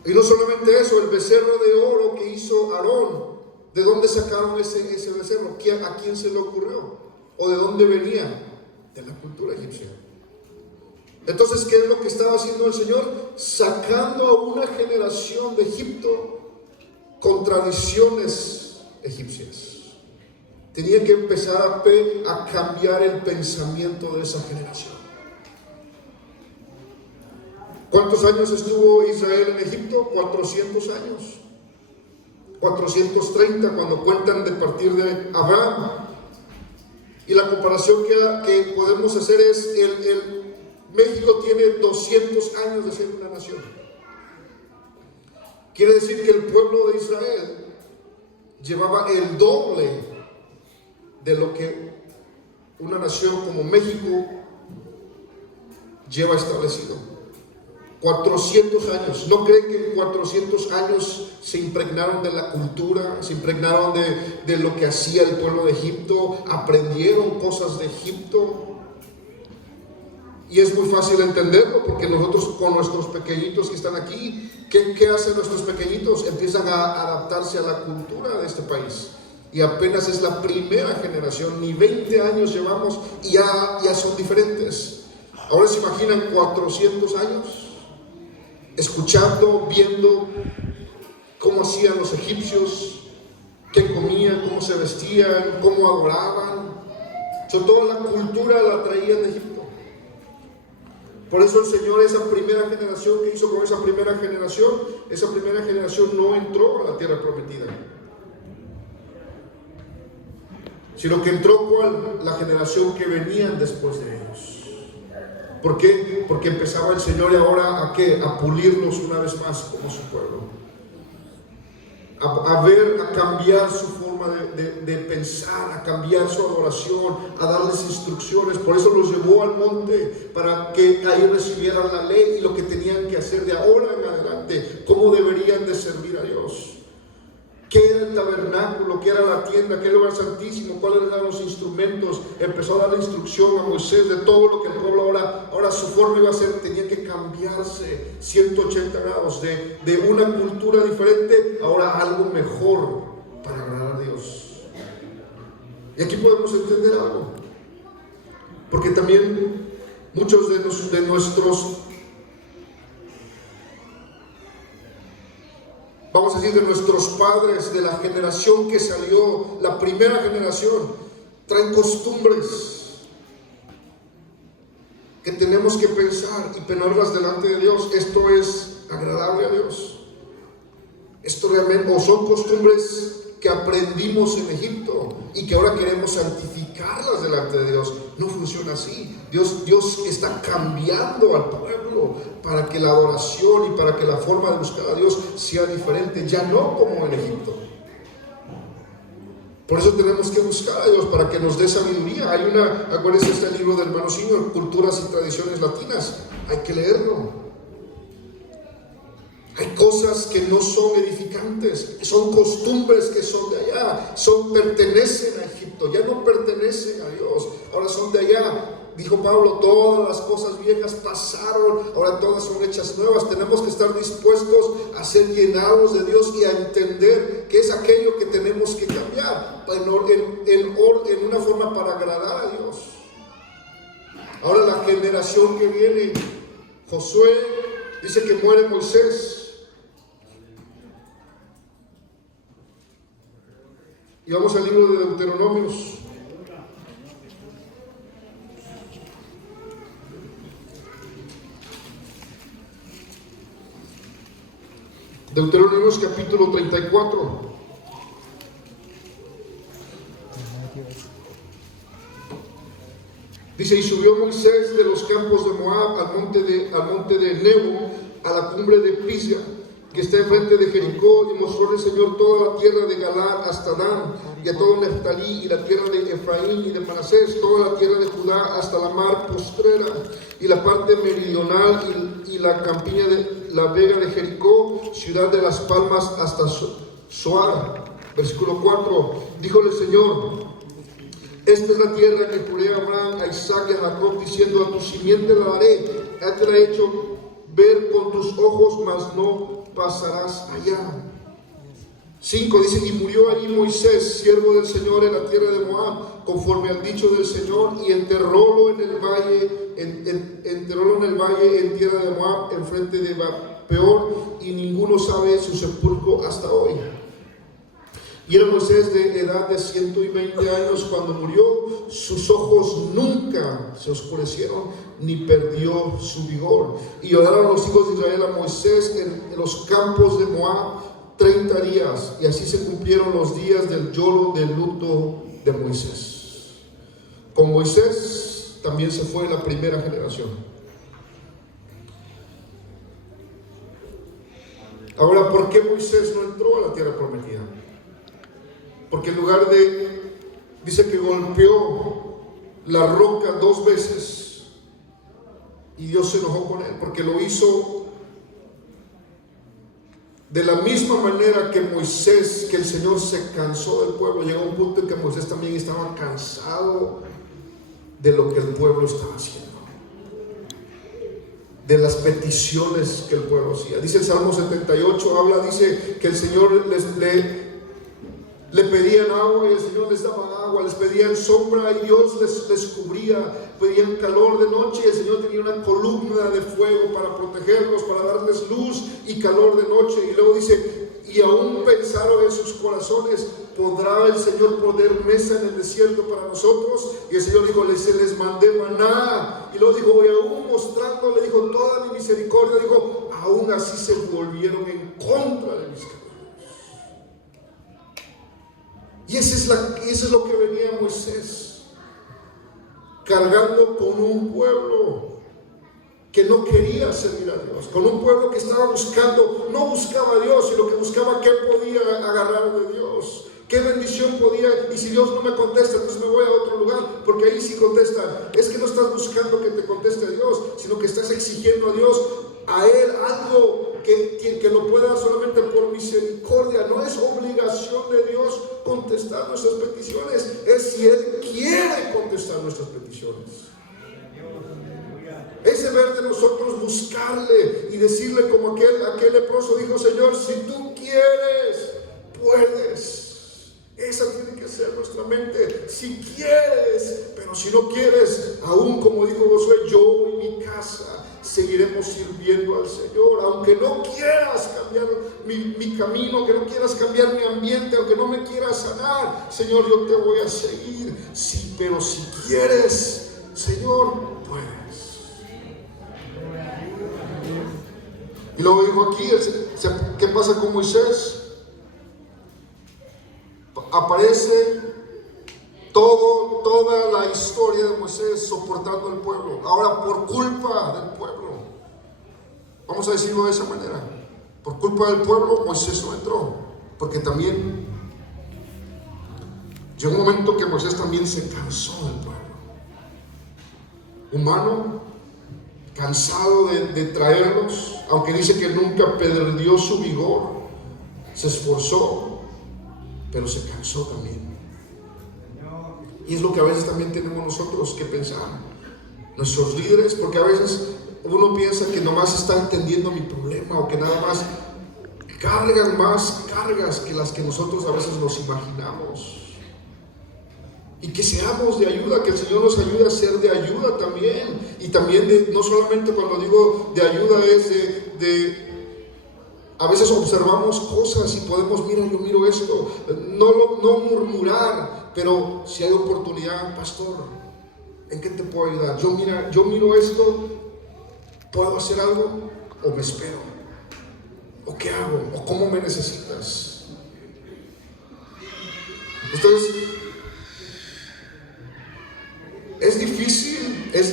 Y no solamente eso, el becerro de oro que hizo Aarón, ¿de dónde sacaron ese becerro? ¿A quién se le ocurrió? ¿O de dónde venía? De la cultura egipcia. Entonces, ¿qué es lo que estaba haciendo el Señor? Sacando a una generación de Egipto con tradiciones egipcias. Tenía que empezar a cambiar el pensamiento de esa generación. ¿Cuántos años estuvo Israel en Egipto? 400 años. 430 cuando cuentan de partir de Abraham. Y la comparación que podemos hacer es, México tiene 200 años de ser una nación. Quiere decir que el pueblo de Israel llevaba el doble de lo que una nación como México lleva establecido. 400 años. ¿No creen que en 400 años se impregnaron de la cultura, se impregnaron de lo que hacía el pueblo de Egipto, aprendieron cosas de Egipto? Y es muy fácil entenderlo, porque nosotros con nuestros pequeñitos que están aquí, ¿qué hacen nuestros pequeñitos? Empiezan a adaptarse a la cultura de este país. Y apenas es la primera generación, ni 20 años llevamos y ya son diferentes. Ahora se imaginan 400 años escuchando, viendo cómo hacían los egipcios, qué comían, cómo se vestían, cómo adoraban. Toda la cultura la traían de Egipto. Por eso el Señor, esa primera generación que hizo con esa primera generación no entró a la tierra prometida, sino que entró ¿cuál? La generación que venían después de ellos. ¿Por qué? Porque empezaba el Señor ahora ¿a qué? A pulirlos una vez más como su pueblo, a cambiar su forma de pensar, a cambiar su adoración, a darles instrucciones. Por eso los llevó al monte, para que ahí recibieran la ley y lo que tenían que hacer de ahora en adelante, cómo deberían de servir a Dios. ¿Qué era el tabernáculo? ¿Qué era la tienda? ¿Qué era el lugar santísimo? ¿Cuáles eran los instrumentos? Empezó a dar la instrucción a Moisés de todo lo que el pueblo ahora su forma iba a ser. Tenía que cambiarse 180 grados de una cultura diferente, ahora algo mejor para agradar a Dios. Y aquí podemos entender algo, porque también muchos de nuestros, vamos a decir, de nuestros padres, de la generación que salió, la primera generación, traen costumbres que tenemos que pensar y ponerlas delante de Dios. Esto es agradable a Dios. Esto realmente, o son costumbres que aprendimos en Egipto y que ahora queremos santificarlas delante de Dios. No funciona así. Dios está cambiando al pueblo para que la adoración y para que la forma de buscar a Dios sea diferente, ya no como en Egipto. Por eso tenemos que buscar a Dios, para que nos dé sabiduría. Acuérdense este libro del hermano Singer, Culturas y Tradiciones Latinas. Hay que leerlo. Hay cosas que no son edificantes, son costumbres que son de allá, pertenecen a Egipto, ya no pertenecen a Dios, ahora son de allá. dijo Pablo, todas las cosas viejas pasaron, ahora todas son hechas nuevas. Tenemos que estar dispuestos a ser llenados de Dios y a entender que es aquello que tenemos que cambiar en una forma para agradar a Dios. Ahora la generación que viene, Josué, dice que muere Moisés. Y vamos al libro de Deuteronomios. Deuteronomios capítulo 34. Dice, y subió Moisés de los campos de Moab al monte de Nebo, a la cumbre de Pisga, que está enfrente de Jericó, y mostró el Señor toda la tierra de Galaad hasta Dan, y a todo Neftalí, y la tierra de Efraín y de Manasés, toda la tierra de Judá hasta la mar postrera, y la parte meridional y la campiña de la vega de Jericó, ciudad de las palmas hasta Zoar. Versículo 4, díjole el Señor, esta es la tierra que juré a Abraham, a Isaac y a Jacob, diciendo, a tu simiente la daré, ya te la he hecho ver con tus ojos, mas no pasarás allá. 5 dice, y murió allí Moisés, siervo del Señor, en la tierra de Moab, conforme al dicho del Señor, y enterrólo en el valle, en tierra de Moab, enfrente de Peor, y ninguno sabe su sepulcro hasta hoy. Y era Moisés de edad de 120 años cuando murió, sus ojos nunca se oscurecieron, ni perdió su vigor. Y lloraron los hijos de Israel a Moisés en los campos de Moab 30 días, y así se cumplieron los días del lloro del luto de Moisés. Con Moisés también se fue la primera generación. Ahora, ¿por qué Moisés no entró a la tierra prometida? Porque en lugar dice que golpeó la roca 2 veces y Dios se enojó con él, porque lo hizo de la misma manera que Moisés, que el Señor se cansó del pueblo. Llegó un punto en que Moisés también estaba cansado de lo que el pueblo estaba haciendo, de las peticiones que el pueblo hacía. Dice el Salmo 78, dice que el Señor le pedían agua y el Señor les daba agua, les pedían sombra y Dios les cubría, pedían calor de noche y el Señor tenía una columna de fuego para protegerlos, para darles luz y calor de noche. Y luego dice, y aún pensaron en sus corazones, ¿podrá el Señor poner mesa en el desierto para nosotros? Y el Señor dijo, les mandé maná. Y luego dijo, y aún mostrándole, dijo, toda mi misericordia, dijo, aún así se volvieron en contra de mis caminos. Y eso es lo que venía Moisés, cargando con un pueblo que no quería servir a Dios, con un pueblo que estaba buscando, no buscaba a Dios, sino que buscaba qué podía agarrar de Dios, qué bendición podía, y si Dios no me contesta, entonces me voy a otro lugar, porque ahí sí contesta. Es que no estás buscando que te conteste a Dios, sino que estás exigiendo a Dios, a Él, algo que lo pueda dar solamente por misericordia. No es obligación de Dios contestar nuestras peticiones, es si Él quiere contestar nuestras peticiones. Es deber de nosotros buscarle y decirle como aquel leproso dijo, Señor, si tú quieres, puedes. Esa tiene que ser nuestra mente, si quieres, pero si no quieres, aún como dijo Josué, yo y mi casa seguiremos sirviendo al Señor. Aunque no quieras cambiar mi camino, que no quieras cambiar mi ambiente, aunque no me quieras sanar, Señor, yo te voy a seguir. Sí, pero si quieres, Señor, puedes. Y luego dijo aquí, ¿qué pasa con Moisés? Aparece toda la historia de Moisés soportando al pueblo. Ahora, por culpa del pueblo, vamos a decirlo de esa manera, por culpa del pueblo, Moisés no entró, porque también llegó un momento que Moisés también se cansó del pueblo. Humano, cansado de traerlos, aunque dice que nunca perdió su vigor, se esforzó, pero se cansó también. Y es lo que a veces también tenemos nosotros que pensar. nuestros líderes, porque a veces uno piensa que nomás está entendiendo mi problema, o que nada más cargan más cargas que las que nosotros a veces nos imaginamos. Y que seamos de ayuda, que el Señor nos ayude a ser de ayuda también. Y también no solamente cuando digo de ayuda es a veces observamos cosas y podemos, mira, yo miro esto, no murmurar, pero si hay oportunidad, pastor, ¿en qué te puedo ayudar? Yo miro esto, ¿puedo hacer algo? ¿O me espero? ¿O qué hago? ¿O cómo me necesitas? Entonces, es difícil, es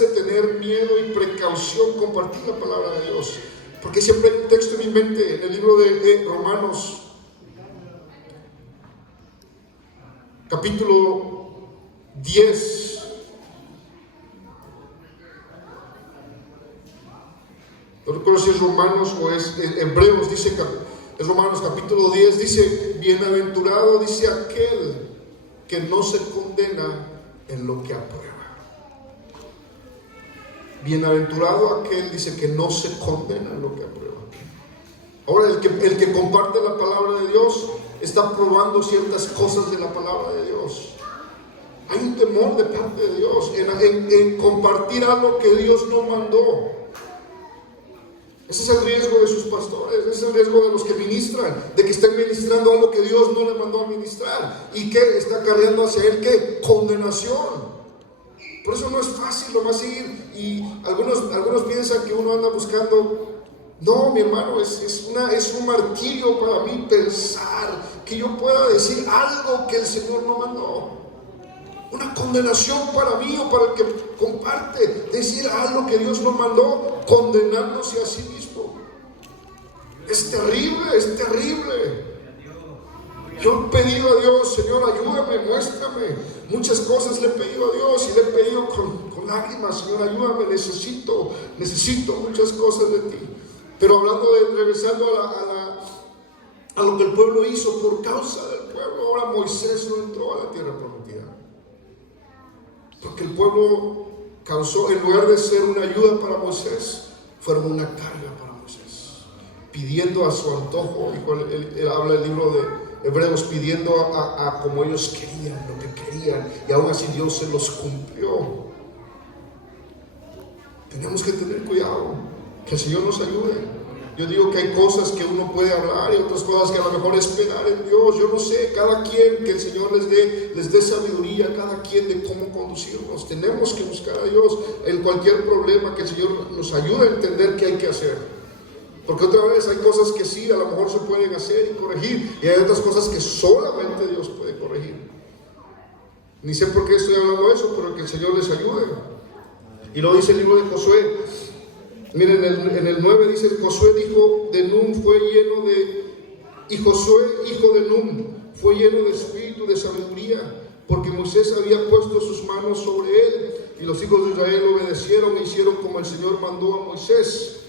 de tener miedo y precaución compartir la palabra de Dios, porque siempre hay un texto en mi mente, en el libro de Romanos, capítulo 10. No recuerdo si es Romanos o es Hebreos, dice, es Romanos capítulo 10, dice, bienaventurado, dice aquel que no se condena en lo que aprueba. Bienaventurado aquel, dice, que no se condena en lo que aprueba. Ahora, el que comparte la palabra de Dios está probando ciertas cosas de la palabra de Dios. Hay un temor de parte de Dios en compartir algo que Dios no mandó. Ese es el riesgo de sus pastores, ese es el riesgo de los que ministran, de que estén ministrando algo que Dios no le mandó a ministrar y que está cargando hacia él, ¿qué? Condenación. Por eso no es fácil nomás ir, y algunos piensan que uno anda buscando. No, mi hermano, es un martirio para mí pensar que yo pueda decir algo que el Señor no mandó. Una condenación para mí o para el que comparte, decir algo que Dios no mandó, condenándose a sí mismo. Es terrible, es terrible. Yo he pedido a Dios, Señor, ayúdame, muéstrame. Muchas cosas le he pedido a Dios y le he pedido con lágrimas, Señor, ayúdame, necesito muchas cosas de ti. Pero regresando a lo que el pueblo hizo, por causa del pueblo, ahora Moisés no entró a la tierra prometida. Porque el pueblo causó, en lugar de ser una ayuda para Moisés, fueron una carga para Moisés, pidiendo a su antojo. Él habla el libro de Hebreos, pidiendo a como ellos querían, lo que querían, y aún así Dios se los cumplió. Tenemos que tener cuidado, que el Señor nos ayude. Yo digo que hay cosas que uno puede hablar y otras cosas que a lo mejor esperar en Dios. Yo no sé, cada quien, que el Señor les dé sabiduría, cada quien de cómo conducirnos. Tenemos que buscar a Dios en cualquier problema, que el Señor nos ayude a entender qué hay que hacer. Porque otra vez hay cosas que sí, a lo mejor se pueden hacer y corregir, y hay otras cosas que solamente Dios puede corregir. Ni sé por qué estoy hablando de eso, pero que el Señor les ayude. Y lo dice el libro de Josué. Miren, en el 9 dice, Josué hijo de Nun fue lleno de espíritu de sabiduría, porque Moisés había puesto sus manos sobre él, y los hijos de Israel obedecieron e hicieron como el Señor mandó a Moisés.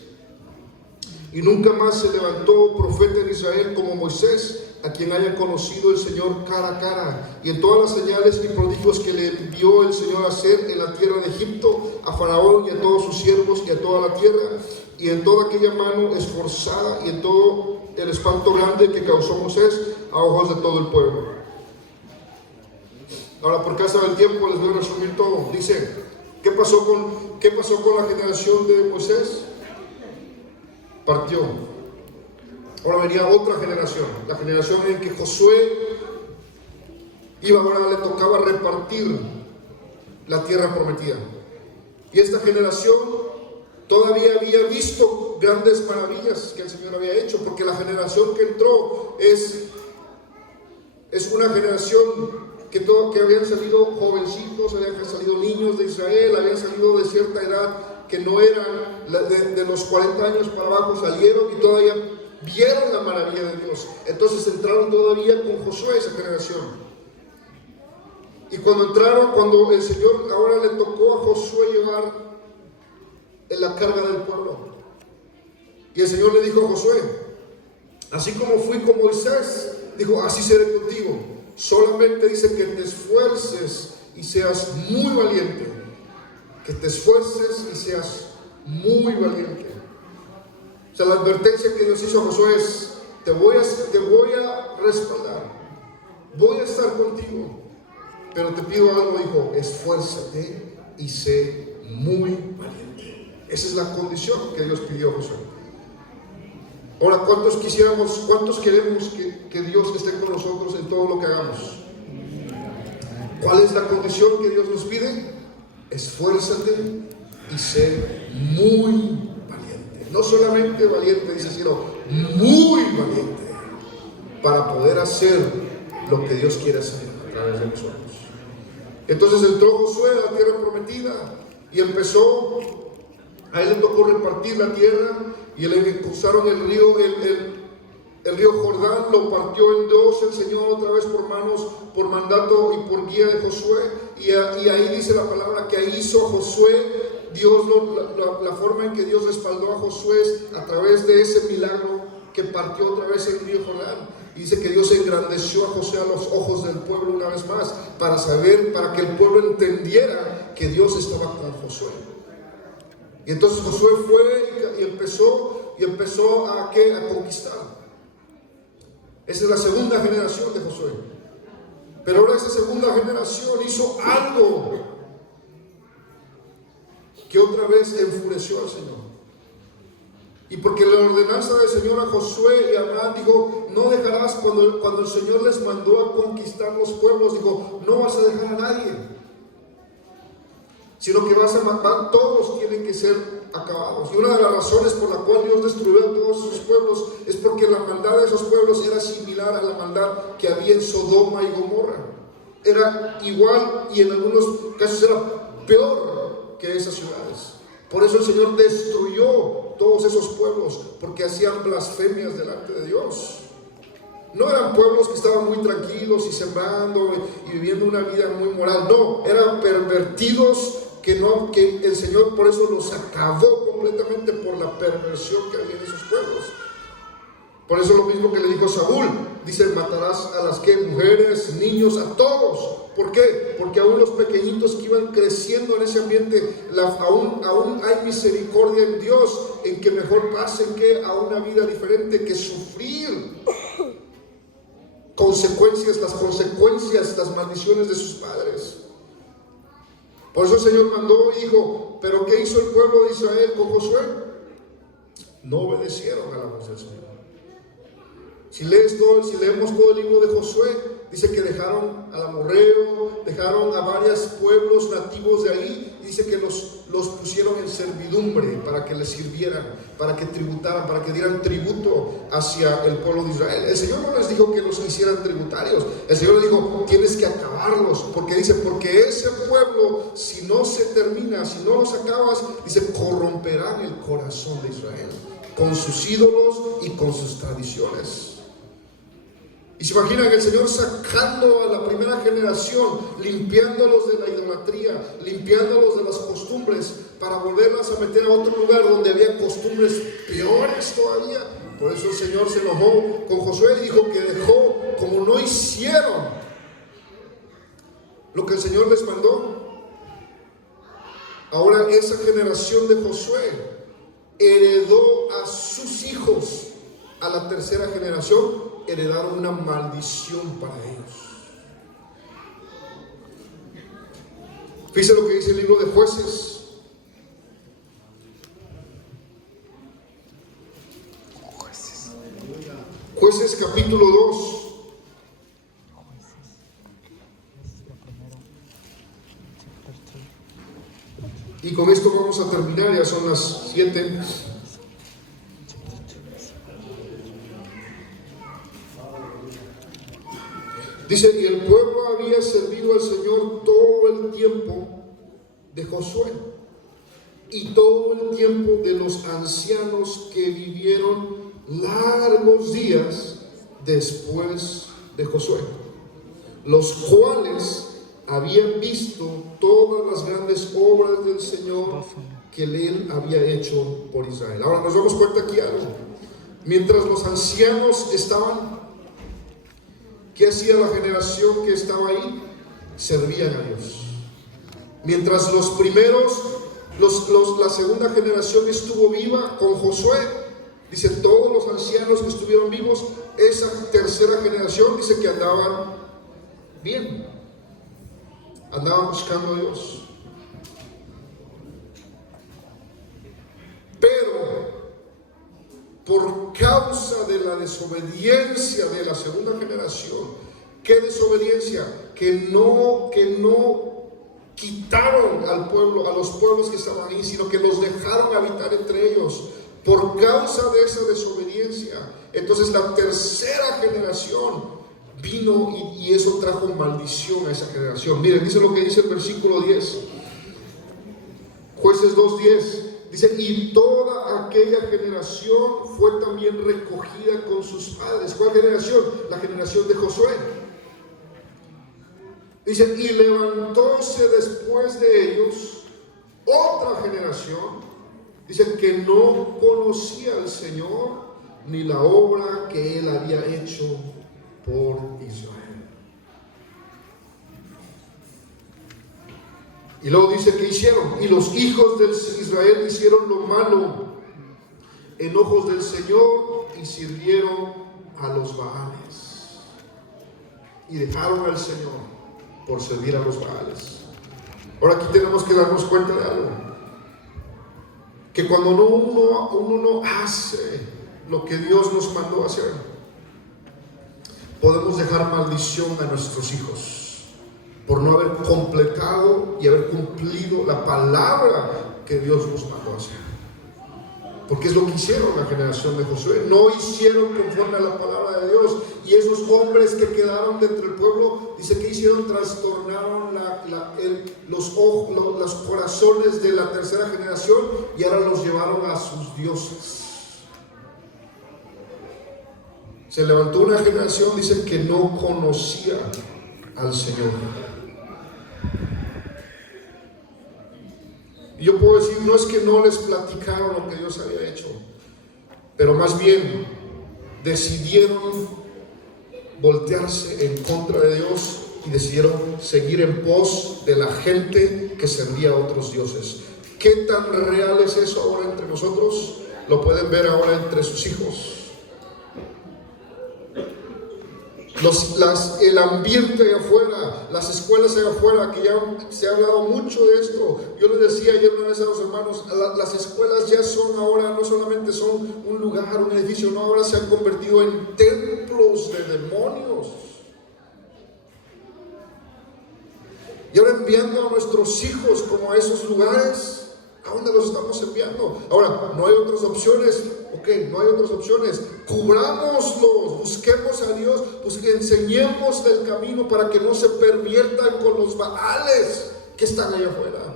Y nunca más se levantó profeta en Israel como Moisés, a quien haya conocido el Señor cara a cara. Y en todas las señales y prodigios que le envió el Señor a hacer en la tierra de Egipto, a Faraón y a todos sus siervos y a toda la tierra, y en toda aquella mano esforzada y en todo el espanto grande que causó Moisés a ojos de todo el pueblo. Ahora, por causa del tiempo, les voy a resumir todo. Dice, ¿qué pasó con la generación de Moisés? Partió. Ahora venía otra generación, la generación en que Josué ahora le tocaba repartir la tierra prometida. Y esta generación todavía había visto grandes maravillas que el Señor había hecho, porque la generación que entró es una generación que habían salido jovencitos, habían salido niños de Israel, habían salido de cierta edad que no eran de los 40 años para abajo, salieron y todavía vieron la maravilla de Dios. Entonces entraron todavía con Josué, esa generación. Y cuando el Señor ahora le tocó a Josué llevar en la carga del pueblo, y el Señor le dijo a Josué, así como fui con Moisés, dijo, así seré contigo. Solamente dice que te esfuerces y seas muy valiente. Que te esfuerces y seas muy valiente. O sea, la advertencia que Dios hizo a Josué es: te voy a respaldar, voy a estar contigo, pero te pido algo, hijo: esfuérzate y sé muy valiente. Esa es la condición que Dios pidió a Josué. Ahora, ¿cuántos queremos que Dios esté con nosotros en todo lo que hagamos? ¿Cuál es la condición que Dios nos pide? Esfuérzate y sé muy valiente. No solamente valiente, dice, sino muy valiente, para poder hacer lo que Dios quiere hacer a través de nosotros. Entonces entró Josué a la tierra prometida y empezó. A él le tocó repartir la tierra y le cruzaron el río Jordán, lo partió en dos el Señor otra vez por mandato y por guía de Josué. Y ahí dice la palabra que ahí hizo Josué, Dios la forma en que Dios respaldó a Josué a través de ese milagro que partió otra vez el río Jordán. Y dice que Dios engrandeció a Josué a los ojos del pueblo una vez más, para que el pueblo entendiera que Dios estaba con Josué. Y entonces Josué fue y empezó a conquistar. Esa es la segunda generación de Josué. Pero ahora esa segunda generación hizo algo que otra vez enfureció al Señor. Y porque la ordenanza del Señor a Josué y a Amán dijo: no dejarás, cuando el Señor les mandó a conquistar los pueblos, dijo: no vas a dejar a nadie, sino que vas a matar, todos tienen que ser acabados. Y una de las razones por la cual Dios destruyó a todos esos pueblos es porque la maldad de esos pueblos era similar a la maldad que había en Sodoma y Gomorra. Era igual, y en algunos casos era peor que esas ciudades. Por eso el Señor destruyó todos esos pueblos, porque hacían blasfemias delante de Dios. No eran pueblos que estaban muy tranquilos y sembrando y viviendo una vida muy moral. No, eran pervertidos que el Señor por eso los acabó completamente por la perversión que había en esos pueblos. Por eso lo mismo que le dijo Saúl, dice: matarás a las mujeres, niños, a todos. ¿Por qué? Porque aún los pequeñitos que iban creciendo en ese ambiente, aún hay misericordia en Dios, en que mejor pasen que a una vida diferente que sufrir las maldiciones de sus padres. Por eso el Señor mandó y dijo: pero ¿qué hizo el pueblo de Israel con Josué? No obedecieron a la voz del Señor. Si leemos todo el libro de Josué, dice que dejaron al amorreo, dejaron a varios pueblos nativos de ahí, y dice que los pusieron en servidumbre para que les sirvieran, para que tributaran, para que dieran tributo hacia el pueblo de Israel. El Señor no les dijo que los hicieran tributarios, el Señor les dijo: tienes que acabarlos, porque ese pueblo, si no se termina, si no los acabas, dice, corromperán el corazón de Israel con sus ídolos y con sus tradiciones. Y se imaginan el Señor sacando a la primera generación, limpiándolos de la idolatría, limpiándolos de las costumbres, para volverlas a meter a otro lugar donde había costumbres peores todavía. Por eso el Señor se enojó con Josué y dijo que dejó, como no hicieron lo que el Señor les mandó. Ahora esa generación de Josué heredó a sus hijos, a la tercera generación, heredaron una maldición para ellos. Fíjense lo que dice el libro de Jueces. Jueces capítulo 2. Y con esto vamos a terminar, ya son las 7. Dice: y el pueblo había servido al Señor todo el tiempo de Josué y todo el tiempo de los ancianos que vivieron largos días después de Josué, los cuales habían visto todas las grandes obras del Señor que él había hecho por Israel. Ahora nos damos cuenta aquí algo. Mientras los ancianos estaban, ¿qué hacía la generación que estaba ahí? Servían a Dios. Mientras los primeros, la segunda generación estuvo viva con Josué, dice todos los ancianos que estuvieron vivos, esa tercera generación dice que andaban bien, andaban buscando a Dios. Pero por causa de la desobediencia de la segunda generación, ¿qué desobediencia? Que no quitaron al pueblo, a los pueblos que estaban ahí, sino que los dejaron habitar entre ellos. Por causa de esa desobediencia, entonces la tercera generación vino y eso trajo maldición a esa generación. Miren, dice lo que dice el versículo 10, Jueces 2:10. Dice, y toda aquella generación fue también recogida con sus padres. ¿Cuál generación? La generación de Josué. Dice, y levantóse después de ellos otra generación, dice, que no conocía al Señor ni la obra que Él había hecho por Israel. Y luego dice que hicieron, y los hijos de Israel hicieron lo malo en ojos del Señor y sirvieron a los Baales y dejaron al Señor por servir a los Baales. Ahora aquí tenemos que darnos cuenta de algo, que cuando uno no hace lo que Dios nos mandó a hacer, podemos dejar maldición a nuestros hijos por no haber completado y haber cumplido la palabra que Dios nos mandó a hacer. Porque es lo que hicieron la generación de Josué. No hicieron conforme a la palabra de Dios. Y esos hombres que quedaron dentro del pueblo, dice que hicieron, trastornaron los corazones de la tercera generación y ahora los llevaron a sus dioses. Se levantó una generación, dice, que no conocía al Señor. Y yo puedo decir, no es que no les platicaron lo que Dios había hecho, pero más bien decidieron voltearse en contra de Dios y decidieron seguir en pos de la gente que servía a otros dioses. ¿Qué tan real es eso ahora entre nosotros? Lo pueden ver ahora entre sus hijos. El ambiente allá afuera, las escuelas allá afuera, que ya se ha hablado mucho de esto. Yo les decía ayer una vez a los hermanos, las escuelas ya son ahora, no solamente son un lugar, un edificio, no, ahora se han convertido en templos de demonios. Y ahora enviando a nuestros hijos como a esos lugares, ¿a dónde los estamos enviando? Ahora, no hay otras opciones. Ok, no hay otras opciones. Cubrámoslos, busquemos a Dios, pues enseñemos el camino para que no se perviertan con los Baales que están allá afuera.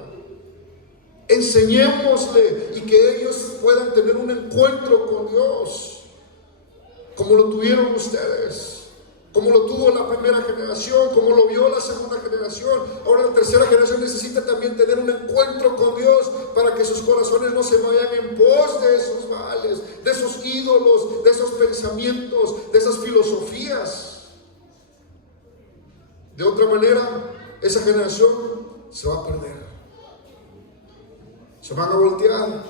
Enseñémosle y que ellos puedan tener un encuentro con Dios, como lo tuvieron ustedes. Como lo tuvo la primera generación, como lo vio la segunda generación. Ahora la tercera generación necesita también tener un encuentro con Dios para que sus corazones no se vayan en pos de esos Baales, de esos ídolos, de esos pensamientos, de esas filosofías. De otra manera, esa generación se va a perder. Se van a voltear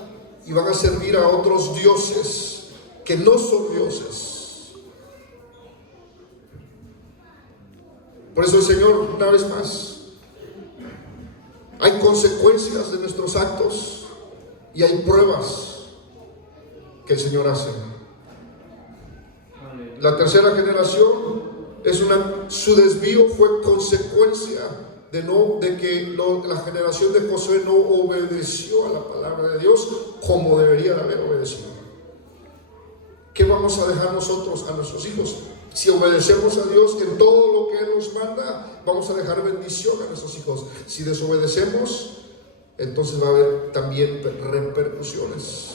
y van a servir a otros dioses que no son dioses. Por eso el Señor, una vez más, hay consecuencias de nuestros actos y hay pruebas que el Señor hace. La tercera generación su desvío fue consecuencia de que la generación de Josué no obedeció a la palabra de Dios como debería de haber obedecido. ¿Qué vamos a dejar nosotros a nuestros hijos? Si obedecemos a Dios en todo lo que Él nos manda, vamos a dejar bendición a nuestros hijos. Si desobedecemos, entonces va a haber también repercusiones.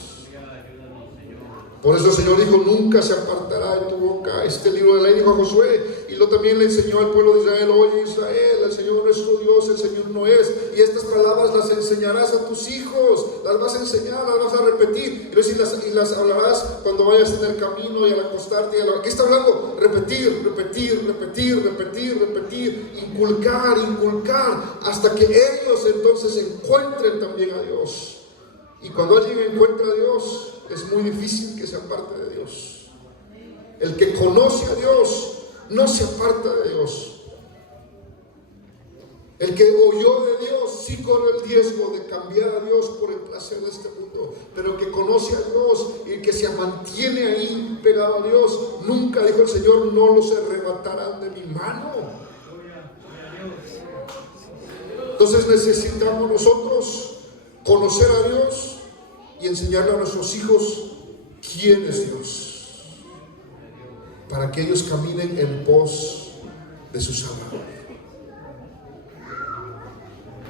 Por eso el Señor dijo, nunca se apartará de tu boca este libro de la ley, dijo a Josué, y lo también le enseñó al pueblo de Israel: oye Israel, el Señor nuestro Dios, el Señor no es. Y estas palabras las enseñarás a tus hijos, las vas a enseñar, las vas a repetir, y las hablarás cuando vayas en el camino y al acostarte. ¿Qué está hablando? Repetir, repetir, repetir, repetir, repetir, inculcar, hasta que ellos entonces encuentren también a Dios. Y cuando alguien encuentra a Dios, es muy difícil que se aparte de Dios. El que conoce a Dios no se aparta de Dios. El que oyó de Dios sí corre el riesgo de cambiar a Dios por el placer de este mundo. Pero el que conoce a Dios y el que se mantiene ahí pegado a Dios, nunca, dijo el Señor, no los arrebatarán de mi mano. Entonces necesitamos nosotros conocer a Dios y enseñarle a nuestros hijos quién es Dios, para que ellos caminen en pos de su Salvador.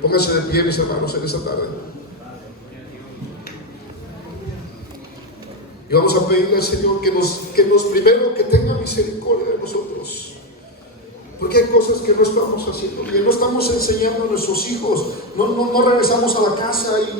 Pónganse de pie, mis hermanos, en esta tarde. Y vamos a pedirle al Señor que nos primero que tenga misericordia de nosotros. Porque hay cosas que no estamos haciendo bien, no estamos enseñando a nuestros hijos, no regresamos a la casa y